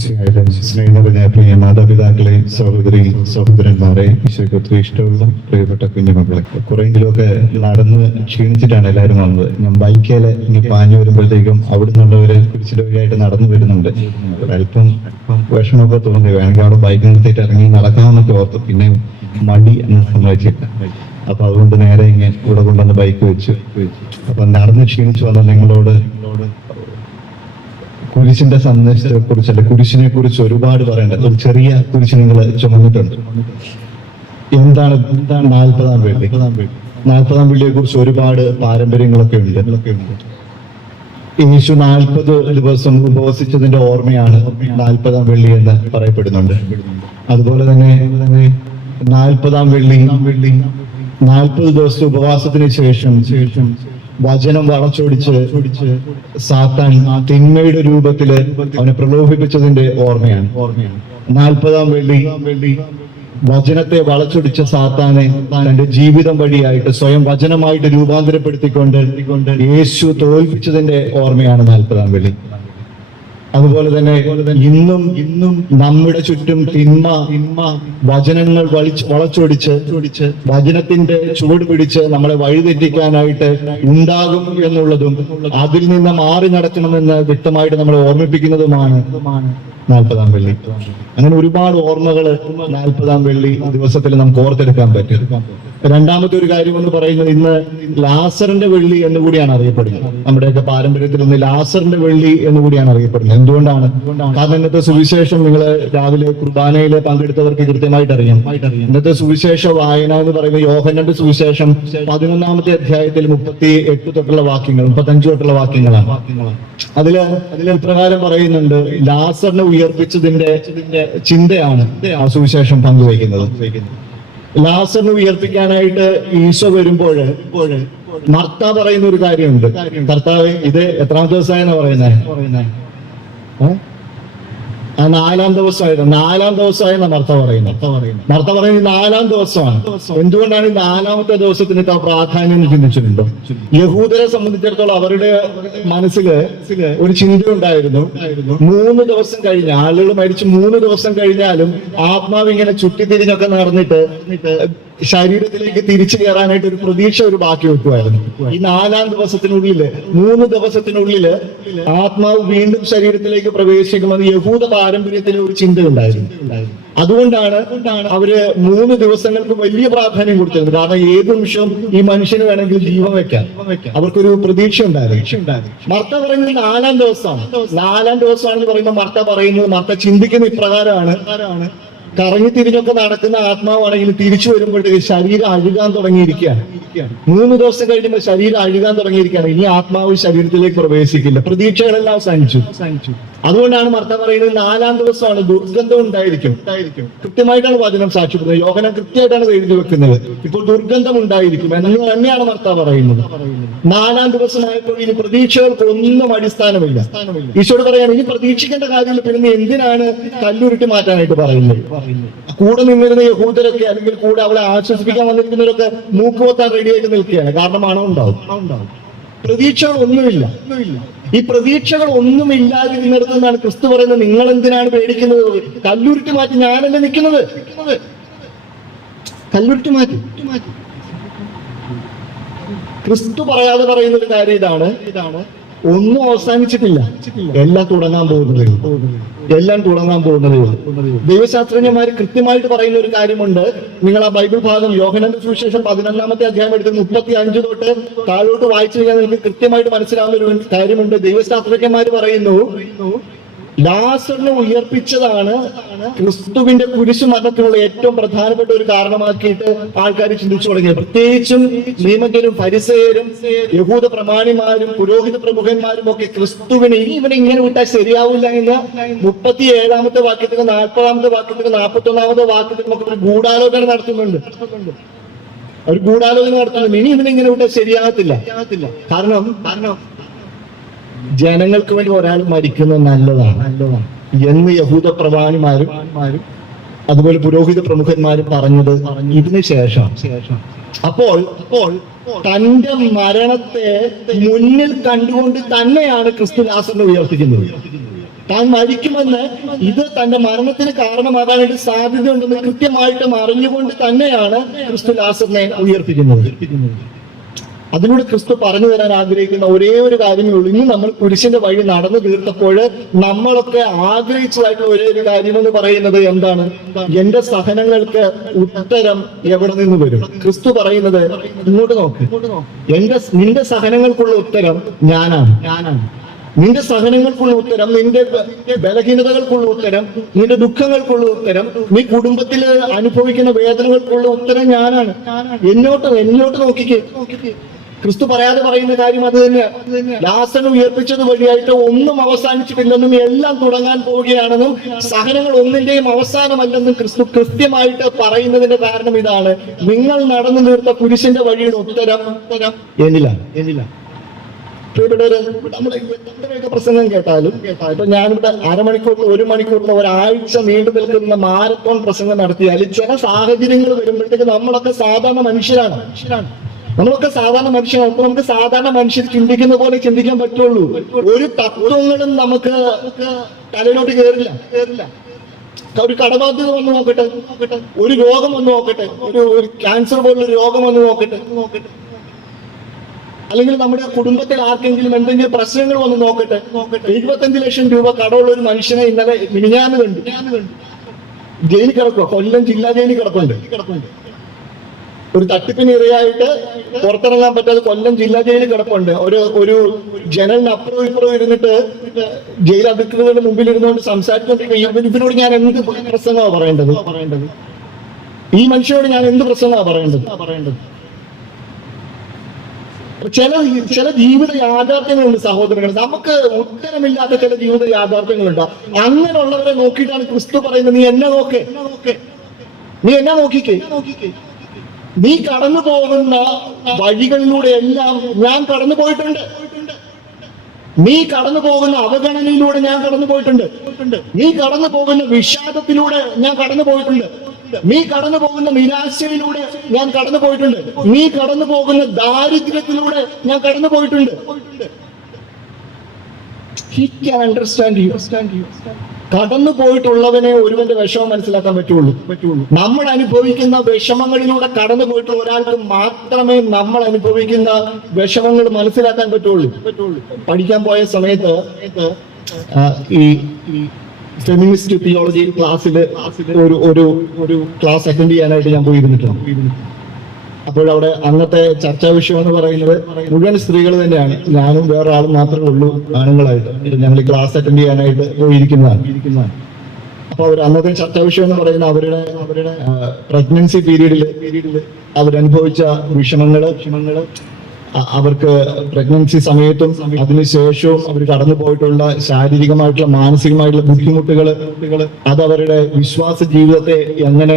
സ്നേഹം നിറഞ്ഞ പ്രിയ മാതാപിതാക്കളെ, സഹോദരി സഹോദരന്മാരെ, ഈശോയ്ക്ക് ഒത്തിരി ഇഷ്ടമുള്ള പ്രിയപ്പെട്ട കുഞ്ഞുമക്കളെ, കുറെയെങ്കിലുമൊക്കെ നടന്ന് ക്ഷീണിച്ചിട്ടാണ് എല്ലാവരും വന്നത്. ഞാൻ ബൈക്കേല് ഇനി പാഞ്ഞു വരുമ്പോഴത്തേക്കും അവിടെ നിന്നുള്ളവര് കുരിശിന്റെ വഴിയായിട്ട് നടന്നു വരുന്നുണ്ട്. അല്പം വിഷമമൊക്കെ തോന്നി, വേണമെങ്കിൽ അവിടെ ബൈക്ക് നിർത്തിയിട്ട് ഇറങ്ങി നടക്കാമെന്നൊക്കെ ഓർത്തു. പിന്നെ മടി എന്ന് സംഭവിച്ചില്ല. അപ്പൊ അതുകൊണ്ട് നേരെ ഇങ്ങനെ ഇവിടെ കൊണ്ടുവന്ന് ബൈക്ക് വെച്ചു. അപ്പൊ നടന്ന് ക്ഷീണിച്ചു വന്ന നിങ്ങളോട് കുരിശിന്റെ സന്ദേശത്തെ കുറിച്ചല്ല, കുരിശിനെ കുറിച്ച് ഒരുപാട് പറയേണ്ടത്. ഒരു ചെറിയ കുരിശ് നിങ്ങൾ ചുമന്നിട്ടുണ്ട്. എന്താണ് 40-ാം വെള്ളി? 40-ാം വെള്ളിയെ കുറിച്ച് ഒരുപാട് പാരമ്പര്യങ്ങളൊക്കെ ഉണ്ട്. യേശു 40 ദിവസം ഉപവസിച്ചതിന്റെ ഓർമ്മയാണ് 40-ാം വെള്ളി എന്ന് പറയപ്പെടുന്നുണ്ട്. അതുപോലെ തന്നെ 40-ാം വെള്ളി 40 ദിവസത്തെ ഉപവാസത്തിന് ശേഷം വചനം വളച്ചൊടിച്ച് സാത്താൻ തിന്മയുടെ രൂപത്തില് അവനെ പ്രലോഭിപ്പിച്ചതിന്റെ ഓർമ്മയാണ്. 40-ാം വെള്ളി വചനത്തെ വളച്ചൊടിച്ച സാത്താനെ തന്റെ ജീവിതം വഴിയായിട്ട് സ്വയം വചനമായിട്ട് രൂപാന്തരപ്പെടുത്തിക്കൊണ്ട് യേശു തോൽപ്പിച്ചതിന്റെ ഓർമ്മയാണ് 40-ാം വെള്ളി. അതുപോലെ തന്നെ ഇന്നും നമ്മുടെ ചുറ്റും തിന്മ വചനങ്ങൾ വളച്ചൊടിച്ച് വചനത്തിന്റെ ചുവട് പിടിച്ച് നമ്മളെ വഴിതെറ്റിക്കാനായിട്ട് ഉണ്ടാകും എന്നുള്ളതും അതിൽ നിന്ന് മാറി നടക്കണമെന്ന് വ്യക്തമായിട്ട് നമ്മളെ ഓർമ്മിപ്പിക്കുന്നതുമാണ് 40-ാം വെള്ളി. അങ്ങനെ ഒരുപാട് ഓർമ്മകള് 40-ാം വെള്ളി ദിവസത്തിൽ നമുക്ക് ഓർത്തെടുക്കാൻ പറ്റും. രണ്ടാമത്തെ ഒരു കാര്യം എന്ന് പറയുന്നത്, ഇന്ന് ലാസറിന്റെ വെള്ളി എന്നുകൂടിയാണ് അറിയപ്പെടുന്നത്. നമ്മുടെയൊക്കെ പാരമ്പര്യത്തിൽ ഇന്ന് ലാസറിന്റെ വെള്ളി എന്നുകൂടിയാണ് അറിയപ്പെടുന്നത്. എന്തുകൊണ്ടാണ്? കാരണം ഇന്നത്തെ സുവിശേഷം നിങ്ങൾ രാവിലെ കുർബാനയിൽ പങ്കെടുത്തവർക്ക് കൃത്യമായിട്ട് അറിയാം. ഇന്നത്തെ സുവിശേഷ വായന എന്ന് പറയുന്നത് യോഹന്നാന്റെ സുവിശേഷം 11-ാമത്തെ അധ്യായത്തിൽ 38 തൊട്ടുള്ള വാക്യങ്ങൾ, 35 തൊട്ടുള്ള വാക്യങ്ങളാണ്. അതില് ഇപ്രകാരം പറയുന്നുണ്ട്, ലാസറിനെ ഉയർപ്പിച്ചതിന്റെ ചിന്തയാണ് ആ സുവിശേഷം പങ്കുവയ്ക്കുന്നത്. ലാസറിനെ ഉയർപ്പിക്കാനായിട്ട് ഈശോ വരുമ്പോൾ മർത്ത പറയുന്ന ഒരു കാര്യമുണ്ട്. കർത്താവ്, ഇത് എത്രാമത്തെ ദിവസമായെന്നാ പറയുന്നത്? 4-ാം ദിവസമായിരുന്നു. 4-ാം ദിവസമായെന്ന മർത്ത പറയുന്നത് 4-ാം ദിവസമാണ്. എന്തുകൊണ്ടാണ് ഈ 4-ാമത്തെ ദിവസത്തിന് ഇത്ര പ്രാധാന്യം ചിന്തിച്ചിട്ടുണ്ടോ? യഹൂദരെ സംബന്ധിച്ചിടത്തോളം അവരുടെ മനസ്സിൽ ഒരു ചിന്ത ഉണ്ടായിരുന്നു. 3 ദിവസം കഴിഞ്ഞ ആളുകൾ മരിച്ച് 3 ദിവസം കഴിഞ്ഞാലും ആത്മാവ് ഇങ്ങനെ ചുറ്റിത്തിരിഞ്ഞൊക്കെ നടന്നിട്ട് ശരീരത്തിലേക്ക് തിരിച്ചു കയറാനായിട്ട് ഒരു പ്രതീക്ഷ ഒരു ബാക്കി വെക്കുമായിരുന്നു. ഈ 4-ാം ദിവസത്തിനുള്ളില് 3 ദിവസത്തിനുള്ളില് ആത്മാവ് വീണ്ടും ശരീരത്തിലേക്ക് പ്രവേശിക്കുമെന്ന് യഹൂദ പാരമ്പര്യത്തിലെ ഒരു ചിന്ത ഉണ്ടായിരുന്നു. അതുകൊണ്ടാണ് അവര് 3 ദിവസങ്ങൾക്ക് വലിയ പ്രാധാന്യം കൊടുത്തിരുന്നത്. കാരണം ഏത് നിമിഷവും ഈ മനുഷ്യന് വേണമെങ്കിൽ ജീവൻ വെക്കാം. അവർക്കൊരു പ്രതീക്ഷ ഉണ്ടായിരുന്നു. മർത്ത പറയുന്നത് 4-ാം ദിവസമാണ്. 4-ാം ദിവസമാണെന്ന് പറയുമ്പോൾ മർത്ത ചിന്തിക്കുന്ന ഇപ്രകാരമാണ്, കറങ്ങി തിരിഞ്ഞൊക്കെ നടക്കുന്ന ആത്മാവാണെങ്കിൽ തിരിച്ചു വരുമ്പോഴത്തേക്ക് ശരീരം അഴുകാൻ തുടങ്ങിയിരിക്കുകയാണ്. 3 ദിവസം കഴിയുമ്പോൾ ശരീരം അഴുകാൻ തുടങ്ങിയിരിക്കുകയാണ്. ഇനി ആത്മാവ് ശരീരത്തിലേക്ക് പ്രവേശിക്കില്ല. പ്രതീക്ഷകളെല്ലാം അവസാനിച്ചു. അതുകൊണ്ടാണ് മർത്ത പറയുന്നത് 4-ാം ദിവസമാണ്, ദുർഗന്ധം ഉണ്ടായിരിക്കും. കൃത്യമായിട്ടാണ് വചനം സാക്ഷ്യപ്പെടുന്നത്. യോഹന്നാൻ കൃത്യമായിട്ടാണ് എഴുതി വെക്കുന്നത്. ഇപ്പോൾ ദുർഗന്ധം ഉണ്ടായിരിക്കും എന്ന് തന്നെയാണ് മർത്ത പറയുന്നത്. 4-ാം ദിവസമായപ്പോൾ ഇനി പ്രതീക്ഷകൾക്ക് ഒന്നും അടിസ്ഥാനമില്ല. ഈശോട് പറയാണ്, ഇനി പ്രതീക്ഷിക്കേണ്ട കാര്യമില്ല. പിന്നെ എന്തിനാണ് കല്ലുരുട്ടി മാറ്റാനായിട്ട് പറയുന്നത്? കൂടെ നിന്നിരുന്ന യഹൂദരൊക്കെ, അല്ലെങ്കിൽ കൂടെ അവളെ ആശ്വസിപ്പിക്കാൻ വന്നിരിക്കുന്നവരൊക്കെ മൂക്കുപൊത്താൻ റെഡിയായിട്ട് നിൽക്കുകയാണ്. കാരണം മണം ഉണ്ടാവും. പ്രതീക്ഷകൾ ഒന്നുമില്ല. ഈ പ്രതീക്ഷകൾ ഒന്നുമില്ലാതിരുന്നിടത്തു നിന്നാണ് ക്രിസ്തു പറയുന്നത്, നിങ്ങൾ എന്തിനാണ് പേടിക്കുന്നത്? കല്ലുരുട്ടി മാറ്റി ഞാനല്ലേ നിൽക്കുന്നത്. കല്ലുരുട്ടി മാറ്റി ക്രിസ്തു പറയാതെ പറയുന്ന ഒരു കാര്യം ഇതാണ്, ഒന്നും അവസാനിച്ചിട്ടില്ല, എല്ലാം തുടങ്ങാൻ പോകുന്നതേ ഉള്ളൂ. ദൈവശാസ്ത്രജ്ഞന്മാർ കൃത്യമായിട്ട് പറയുന്ന ഒരു കാര്യമുണ്ട്. നിങ്ങൾ ആ ബൈബിൾ ഭാഗം യോഹന്നാന്റെ സുവിശേഷം 11-ാമത്തെ അധ്യായം എടുത്ത് 35 തൊട്ട് താഴോട്ട് വായിച്ചു കഴിഞ്ഞാൽ നിങ്ങൾക്ക് കൃത്യമായിട്ട് മനസ്സിലാവുന്ന ഒരു കാര്യമുണ്ട്. ദൈവശാസ്ത്രജ്ഞന്മാർ പറയുന്നു, ലാസറിനെ ഉയർപ്പിച്ചതാണ് ക്രിസ്തുവിന്റെ കുരിശു മരണത്തിനുള്ള ഏറ്റവും പ്രധാനപ്പെട്ട ഒരു കാരണമാക്കിയിട്ട് ആൾക്കാർ ചിന്തിച്ചു തുടങ്ങിയത്. പ്രത്യേകിച്ചും നിയമജ്ഞരും ഫരിസേയരും യഹൂദ പ്രമാണിമാരും പുരോഹിത പ്രമുഖന്മാരും ഒക്കെ ക്രിസ്തുവിനെ ഇവനെ ഇങ്ങനെ വിട്ടാൽ ശരിയാവില്ല എന്ന് 37-ാമത്തെ വാക്യത്തിലും 40-ാമത്തെ വാക്യത്തിലും 41-ാമത്തെ വാക്യത്തിലും ഒക്കെ ഒരു ഗൂഢാലോചന നടത്തുന്നുണ്ട്. ഇനി ഇവനെ വിട്ടാൽ ശരിയാകത്തില്ല. കാരണം ജനങ്ങൾക്ക് വേണ്ടി ഒരാൾ മരിക്കുന്നത് നല്ലതാണ് എന്ന് യഹൂദ പ്രമാണിമാരും അതുപോലെ പുരോഹിത പ്രമുഖന്മാരും പറഞ്ഞത് ഇതിന് ശേഷം. അപ്പോൾ തന്റെ മരണത്തെ മുന്നിൽ കണ്ടുകൊണ്ട് തന്നെയാണ് ക്രിസ്തു ലാസറിനെ ഉയർപ്പിക്കുന്നത്. താൻ മരിക്കുമെന്ന്, ഇത് തന്റെ മരണത്തിന് കാരണമാകാനായിട്ട് സാധ്യതയുണ്ടെന്ന് കൃത്യമായിട്ടും അറിഞ്ഞുകൊണ്ട് തന്നെയാണ് ക്രിസ്തു ലാസറിനെ ഉയർപ്പിക്കുന്നത്. അതിലൂടെ ക്രിസ്തു പറഞ്ഞു തരാൻ ആഗ്രഹിക്കുന്ന ഒരേ ഒരു കാര്യമേ ഉള്ളൂ. ഇനി നമ്മൾ കുരിശിന്റെ വഴി നടന്നു തീർത്തപ്പോൾ നമ്മളൊക്കെ ആഗ്രഹിച്ചതായിട്ടുള്ള ഒരേ ഒരു കാര്യം എന്ന് പറയുന്നത് എന്താണ്? എന്റെ സഹനങ്ങൾക്ക് ഉത്തരം എവിടെ നിന്ന് വരും? ക്രിസ്തു പറയുന്നത് ഇങ്ങോട്ട് നോക്ക്, നിന്റെ സഹനങ്ങൾക്കുള്ള ഉത്തരം ഞാനാണ്. നിന്റെ സഹനങ്ങൾക്കുള്ള ഉത്തരം, നിന്റെ ബലഹീനതകൾക്കുള്ള ഉത്തരം, നിന്റെ ദുഃഖങ്ങൾക്കുള്ള ഉത്തരം, നീ കുടുംബത്തിൽ അനുഭവിക്കുന്ന വേദനകൾക്കുള്ള ഉത്തരം ഞാനാണ്. എന്നോട്ട് നോക്കിക്കേ. ക്രിസ്തു പറയാതെ പറയുന്ന കാര്യം അത് തന്നെയാണ്. ലാസറിനെ ഉയർപ്പിച്ചത് വഴിയായിട്ട് ഒന്നും അവസാനിച്ചിട്ടില്ലെന്നും എല്ലാം തുടങ്ങാൻ പോവുകയാണെന്നും സഹനങ്ങൾ ഒന്നിന്റെയും അവസാനമല്ലെന്നും ക്രിസ്തു കൃത്യമായിട്ട് പറയുന്നതിന്റെ കാരണം ഇതാണ്. നിങ്ങൾ നടന്നു തീർത്ത കുരിശിന്റെ വഴിയുടെ ഉത്തരം എന്നില്ല. പ്രിയപ്പെട്ടവര്, നമ്മുടെ എത്രയൊക്കെ പ്രസംഗം കേട്ടാലും ഇപ്പൊ ഞാനിവിടെ അരമണിക്കൂറിൽ 1 മണിക്കൂറിൽ ഒരാഴ്ച നീണ്ടു നിൽക്കുന്ന മാരത്തോൺ പ്രസംഗം നടത്തിയാൽ ചില സാഹചര്യങ്ങൾ വരുമ്പോഴത്തേക്ക് നമ്മളൊക്കെ സാധാരണ മനുഷ്യരാണ്. നമ്മളൊക്കെ സാധാരണ മനുഷ്യരാണ്. അപ്പൊ നമുക്ക് സാധാരണ മനുഷ്യർ ചിന്തിക്കുന്ന പോലെ ചിന്തിക്കാൻ പറ്റുള്ളൂ. ഒരു തത്വങ്ങളും നമുക്ക് തലയിലോട്ട് കയറില്ല. ഒരു കടബാധ്യത വന്ന് നോക്കട്ടെ, ഒരു രോഗം വന്ന് നോക്കട്ടെ, ഒരു ക്യാൻസർ പോലുള്ള രോഗം വന്ന് നോക്കട്ടെ, അല്ലെങ്കിൽ നമ്മുടെ കുടുംബത്തിൽ ആർക്കെങ്കിലും എന്തെങ്കിലും പ്രശ്നങ്ങൾ വന്ന് നോക്കട്ടെ. 75 ലക്ഷം രൂപ കടമുള്ള ഒരു മനുഷ്യനെ ഇന്നലെ മിനിഞ്ഞാന്ന് കണ്ടു. ജയിലിൽ കിടക്കുക, കൊല്ലം ജില്ലാ ജയിലിൽ കിടപ്പുണ്ട്. ഒരു തട്ടിപ്പിന് ഇരയായിട്ട് പുറത്തിറങ്ങാൻ പറ്റാതെ കൊല്ലം ജില്ലാ ജയിലിൽ കിടപ്പുണ്ട്. ഒരു ജനലിന് അപ്പുറവും ഇപ്പുറവും ഇരുന്നിട്ട് ജയിൽ അധികൃതരുടെ മുമ്പിൽ ഇരുന്നുകൊണ്ട് സംസാരിച്ചുകൊണ്ടിരിക്കുക. ഇവനോട് ഞാൻ എന്ത് പ്രസംഗമാണ് പറയേണ്ടത്? ഈ മനുഷ്യനോട് ഞാൻ എന്ത് പ്രസംഗമാണ് പറയേണ്ടത്? ചില ജീവിത യാഥാർത്ഥ്യങ്ങളുണ്ട് സഹോദരങ്ങൾ. നമുക്ക് ഉത്തരമില്ലാത്ത ചില ജീവിത യാഥാർത്ഥ്യങ്ങളുണ്ട്. അങ്ങനെയുള്ളവരെ നോക്കിയിട്ടാണ് ക്രിസ്തു പറയുന്നത്, നീ എന്നെ നോക്കിക്കേ. നീ കടന്നു പോകുന്ന വഴികളിലൂടെ എല്ലാം ഞാൻ കടന്നു പോയിട്ടുണ്ട്. നീ കടന്നു പോകുന്ന അവഗണനയിലൂടെ ഞാൻ കടന്നു പോയിട്ടുണ്ട്. നീ കടന്നു പോകുന്ന വിഷാദത്തിലൂടെ ഞാൻ കടന്നു പോയിട്ടുണ്ട്. നീ കടന്നു പോകുന്ന നിരാശയിലൂടെ ഞാൻ കടന്നു പോയിട്ടുണ്ട്. നീ കടന്നു പോകുന്ന ദാരിദ്ര്യത്തിലൂടെ ഞാൻ കടന്നു പോയിട്ടുണ്ട്. He can understand you. കടന്നു പോയിട്ടുള്ളവനെ ഒരുവന്റെ വിഷമം മനസ്സിലാക്കാൻ പറ്റുള്ളൂ. നമ്മൾ അനുഭവിക്കുന്ന വിഷമങ്ങളിലൂടെ കടന്നു പോയിട്ടുള്ള ഒരാൾക്ക് മാത്രമേ നമ്മൾ അനുഭവിക്കുന്ന വിഷമങ്ങൾ മനസ്സിലാക്കാൻ പറ്റുള്ളൂ. പഠിക്കാൻ പോയ സമയത്ത് ഈ ഫെമിനിസ്റ്റ് തിയോളജി ക്ലാസ്സിൽ ഒരു ക്ലാസ് അറ്റൻഡ് ചെയ്യാനായിട്ട് ഞാൻ പോയിരുന്നിട്ടുണ്ട്. അപ്പോഴവിടെ അന്നത്തെ ചർച്ചാ വിഷയം എന്ന് പറയുന്നത് മുഴുവൻ സ്ത്രീകൾ തന്നെയാണ്. ഞാനും വേറെ ആളും മാത്രമേ ഉള്ളൂ ആണുങ്ങളായിട്ട്. ഞങ്ങൾ ഈ ക്ലാസ് അറ്റൻഡ് ചെയ്യാനായിട്ട് പോയിരിക്കുന്നതാണ്. അപ്പൊ അന്നത്തെ ചർച്ചാ വിഷയം എന്ന് പറയുന്നത് അവരുടെ പ്രഗ്നൻസി പീരീഡിൽ അവരനുഭവിച്ച വിഷമങ്ങള്, അവർക്ക് പ്രഗ്നൻസി സമയത്തും അതിനുശേഷവും അവർ കടന്നു പോയിട്ടുള്ള ശാരീരികമായിട്ടുള്ള മാനസികമായിട്ടുള്ള ബുദ്ധിമുട്ടുകൾ, അത് അവരുടെ വിശ്വാസ ജീവിതത്തെ എങ്ങനെ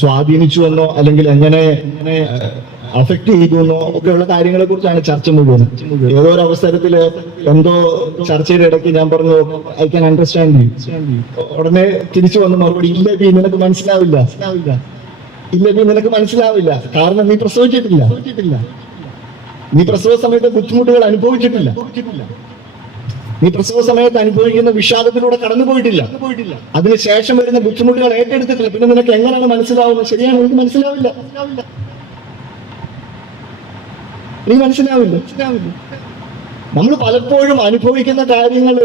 സ്വാധീനിച്ചു എന്നോ അല്ലെങ്കിൽ എങ്ങനെ അഫക്ട് ചെയ്തു എന്നോ ഒക്കെയുള്ള കാര്യങ്ങളെ കുറിച്ചാണ് ചർച്ച മുഴുവൻ. ഏതോ ഒരു അവസരത്തില് എന്തോ ചർച്ചയുടെ ഇടയ്ക്ക് ഞാൻ പറഞ്ഞു, ഐ ക്യാൻ അണ്ടർസ്റ്റാൻഡ് യു. ഉടനെ തിരിച്ചു വന്ന് മറുപടി, ഇല്ല ബി നിനക്ക് മനസ്സിലാവില്ല, കാരണം നീ പ്രസവിച്ചിട്ടില്ല. നീ പ്രസവ സമയത്ത് ബുദ്ധിമുട്ടുകൾ അനുഭവിച്ചിട്ടില്ല. നീ പ്രസവ സമയത്ത് അനുഭവിക്കുന്ന വിഷാദത്തിലൂടെ കടന്നു പോയിട്ടില്ല. അതിനുശേഷം വരുന്ന ബുദ്ധിമുട്ടുകൾ ഏറ്റെടുത്തിട്ടില്ല. പിന്നെ നിനക്ക് എങ്ങനെയാണ് മനസ്സിലാവുന്നത്? ശരിയാണ്, എനിക്ക് മനസ്സിലാവില്ല. നീ മനസ്സിലാവില്ല. നമ്മൾ പലപ്പോഴും അനുഭവിക്കുന്ന കാര്യങ്ങൾ